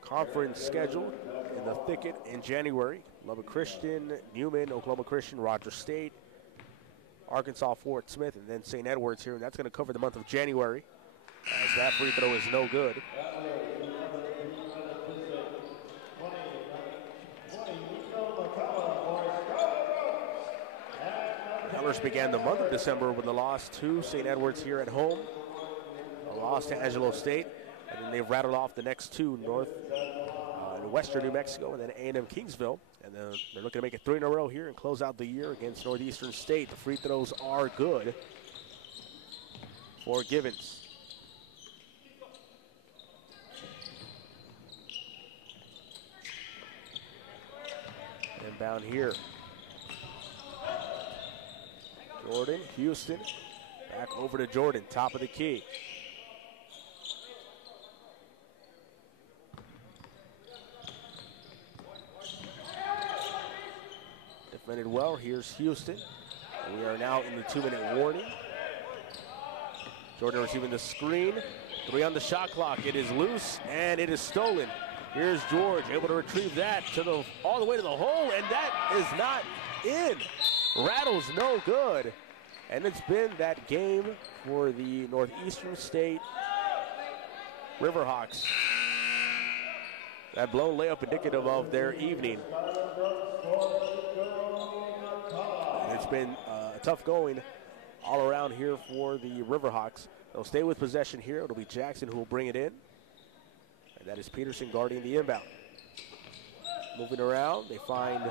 conference schedule in the thicket in January. Lubbock Christian, Newman, Oklahoma Christian, Rogers State, Arkansas, Fort Smith, and then St. Edwards here. And that's going to cover the month of January, as that free throw is no good. Rattlers began the month of December with a loss to St. Edwards here at home, a loss to Angelo State, and then they've rattled off the next 2, Western New Mexico, and then A&M Kingsville. And then they're looking to make it 3 in a row here and close out the year against Northeastern State. The free throws are good for Givens. Inbound here. Jordan, Houston, back over to Jordan, top of the key. Defended well. Here's Houston. We are now in the 2-minute warning. Jordan receiving the screen. 3 on the shot clock. It is loose and it is stolen. Here's George able to retrieve that to all the way to the hole, and that is not in. Rattles no good. And it's been that game for the Northeastern State Riverhawks. That blown layup indicative of their evening. And it's been tough going all around here for the Riverhawks. They'll stay with possession here. It'll be Jackson who will bring it in. That is Peterson guarding the inbound. Moving around, they find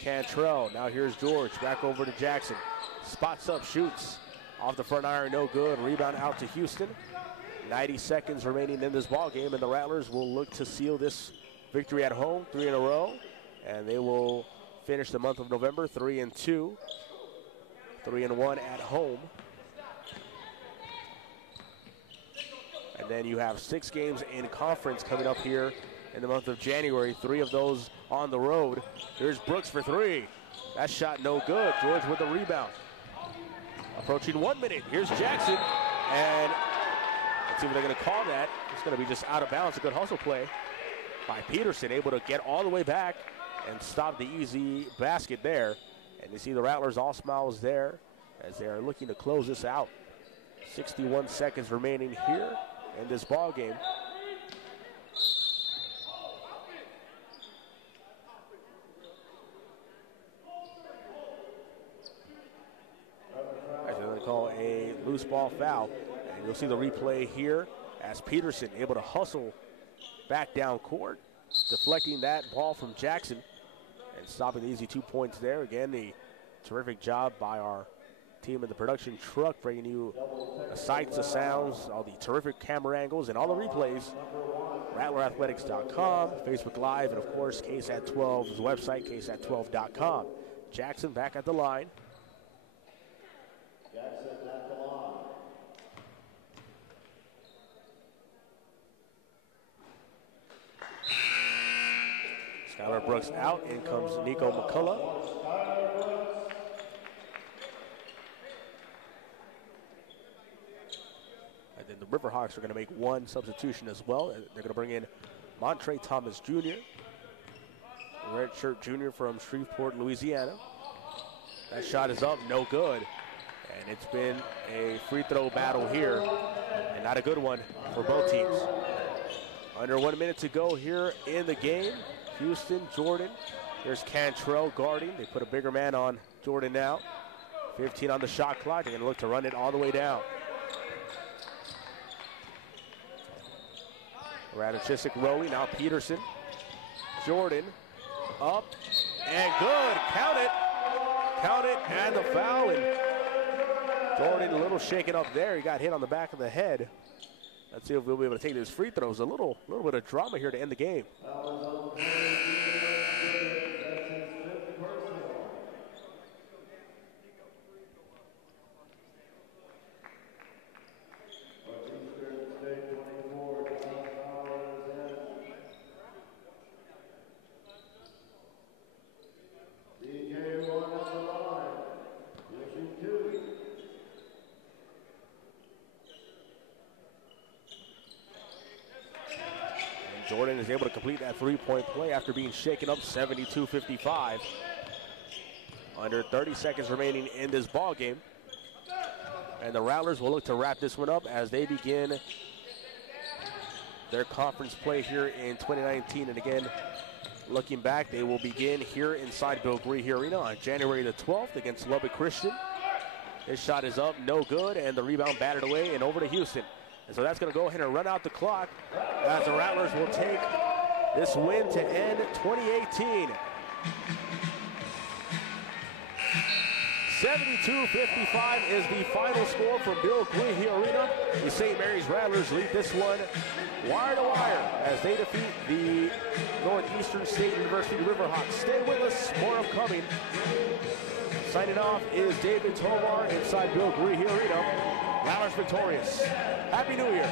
Cantrell. Now here's George, back over to Jackson. Spots up, shoots. Off the front iron, no good. Rebound out to Houston. 90 seconds remaining in this ball game, and the Rattlers will look to seal this victory at home, 3 in a row. And they will finish the month of November 3-2, 3-1 at home. And then you have 6 games in conference coming up here in the month of January, 3 of those on the road. Here's Brooks for 3. That shot no good. George with the rebound. Approaching 1 minute. Here's Jackson. And let's see what they're going to call that. It's going to be just out of bounds. A good hustle play by Peterson, able to get all the way back and stop the easy basket there. And you see the Rattlers all smiles there as they are looking to close this out. 61 seconds remaining here in this ball game. Actually, they're going to call a loose ball foul. And you'll see the replay here as Peterson able to hustle back down court, deflecting that ball from Jackson and stopping the easy 2 points there. Again, the terrific job by our team in the production truck, bringing you the sights, the sounds, all the terrific camera angles, and all the replays. RattlerAthletics.com, Facebook Live, and of course, KSAT12's website, KSAT12.com. Jackson back at the line. Skylar Brooks out. In comes Nico McCullough. And then the Riverhawks are going to make one substitution as well. They're going to bring in Montre Thomas Jr., redshirt junior from Shreveport, Louisiana. That shot is up, no good. And it's been a free throw battle here, and not a good one for both teams. Under 1 minute to go here in the game. Houston, Jordan. There's Cantrell guarding. They put a bigger man on Jordan now. 15 on the shot clock. They're going to look to run it all the way down. Radachisic rolling. Now Peterson. Jordan up and good. Count it. Count it and the foul. And Jordan a little shaken up there. He got hit on the back of the head. Let's see if we'll be able to take these free throws. A little bit of drama here to end the game. Jordan is able to complete that three-point play after being shaken up 72-55. Under 30 seconds remaining in this ball game. And the Rattlers will look to wrap this one up as they begin their conference play here in 2019. And again, looking back, they will begin here inside Bill Gree Arena on January the 12th against Lubbock Christian. His shot is up, no good, and the rebound batted away and over to Houston. And so that's going to go ahead and run out the clock as the Rattlers will take this win to end 2018. 72-55 is the final score from Bill Gree Arena. The St. Mary's Rattlers lead this one wire to wire as they defeat the Northeastern State University Riverhawks. Stay with us, more upcoming. Signing off is David Tovar inside Bill Gree Arena. Rattlers victorious. Happy New Year.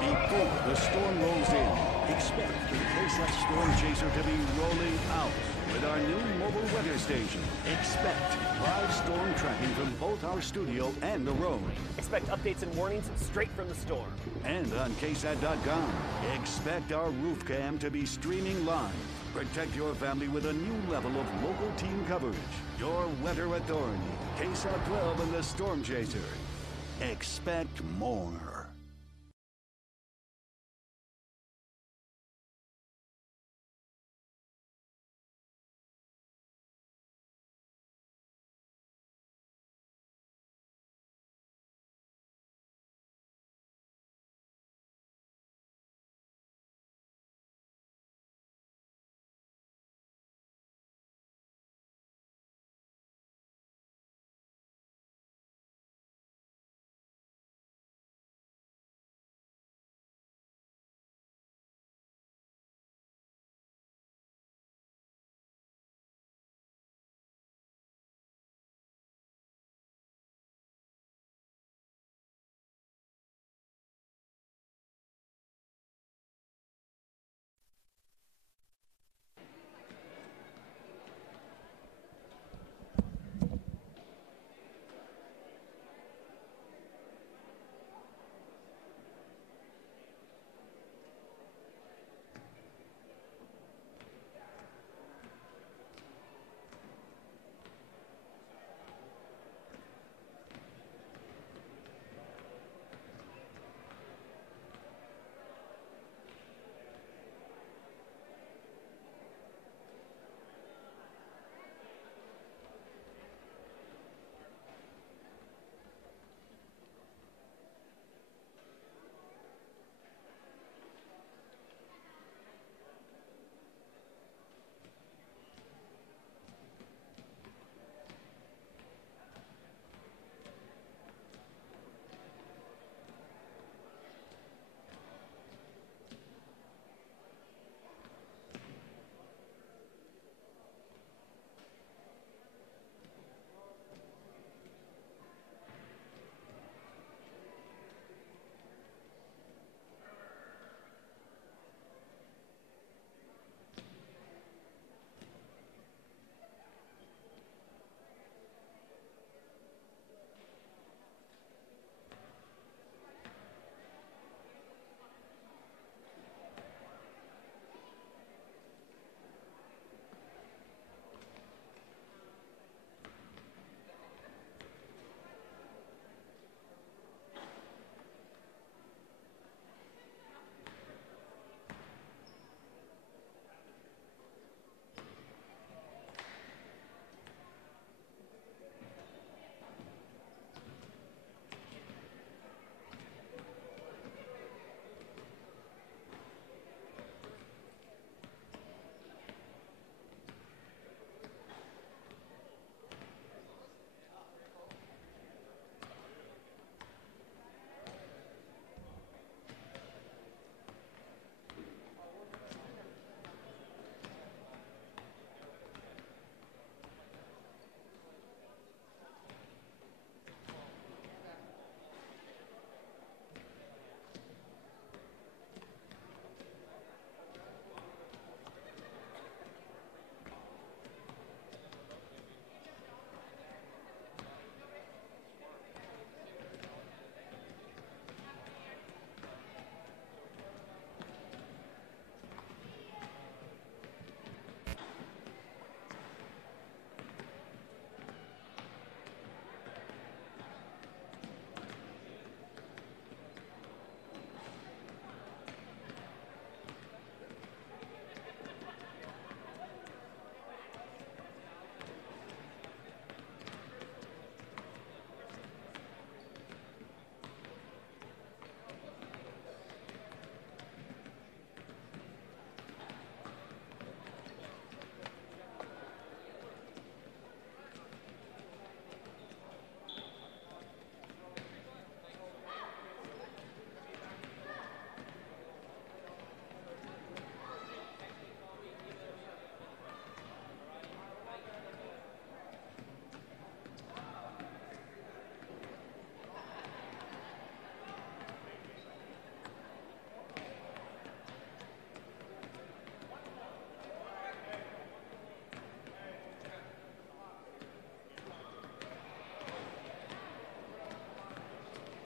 Before the storm rolls in, expect the KSAT Storm Chaser to be rolling out. With our new mobile weather station, expect live storm tracking from both our studio and the road. Expect updates and warnings straight from the storm. And on KSAT.com, expect our roof cam to be streaming live. Protect your family with a new level of local team coverage. Your weather authority, KSAT 12 and the Storm Chaser. Expect more.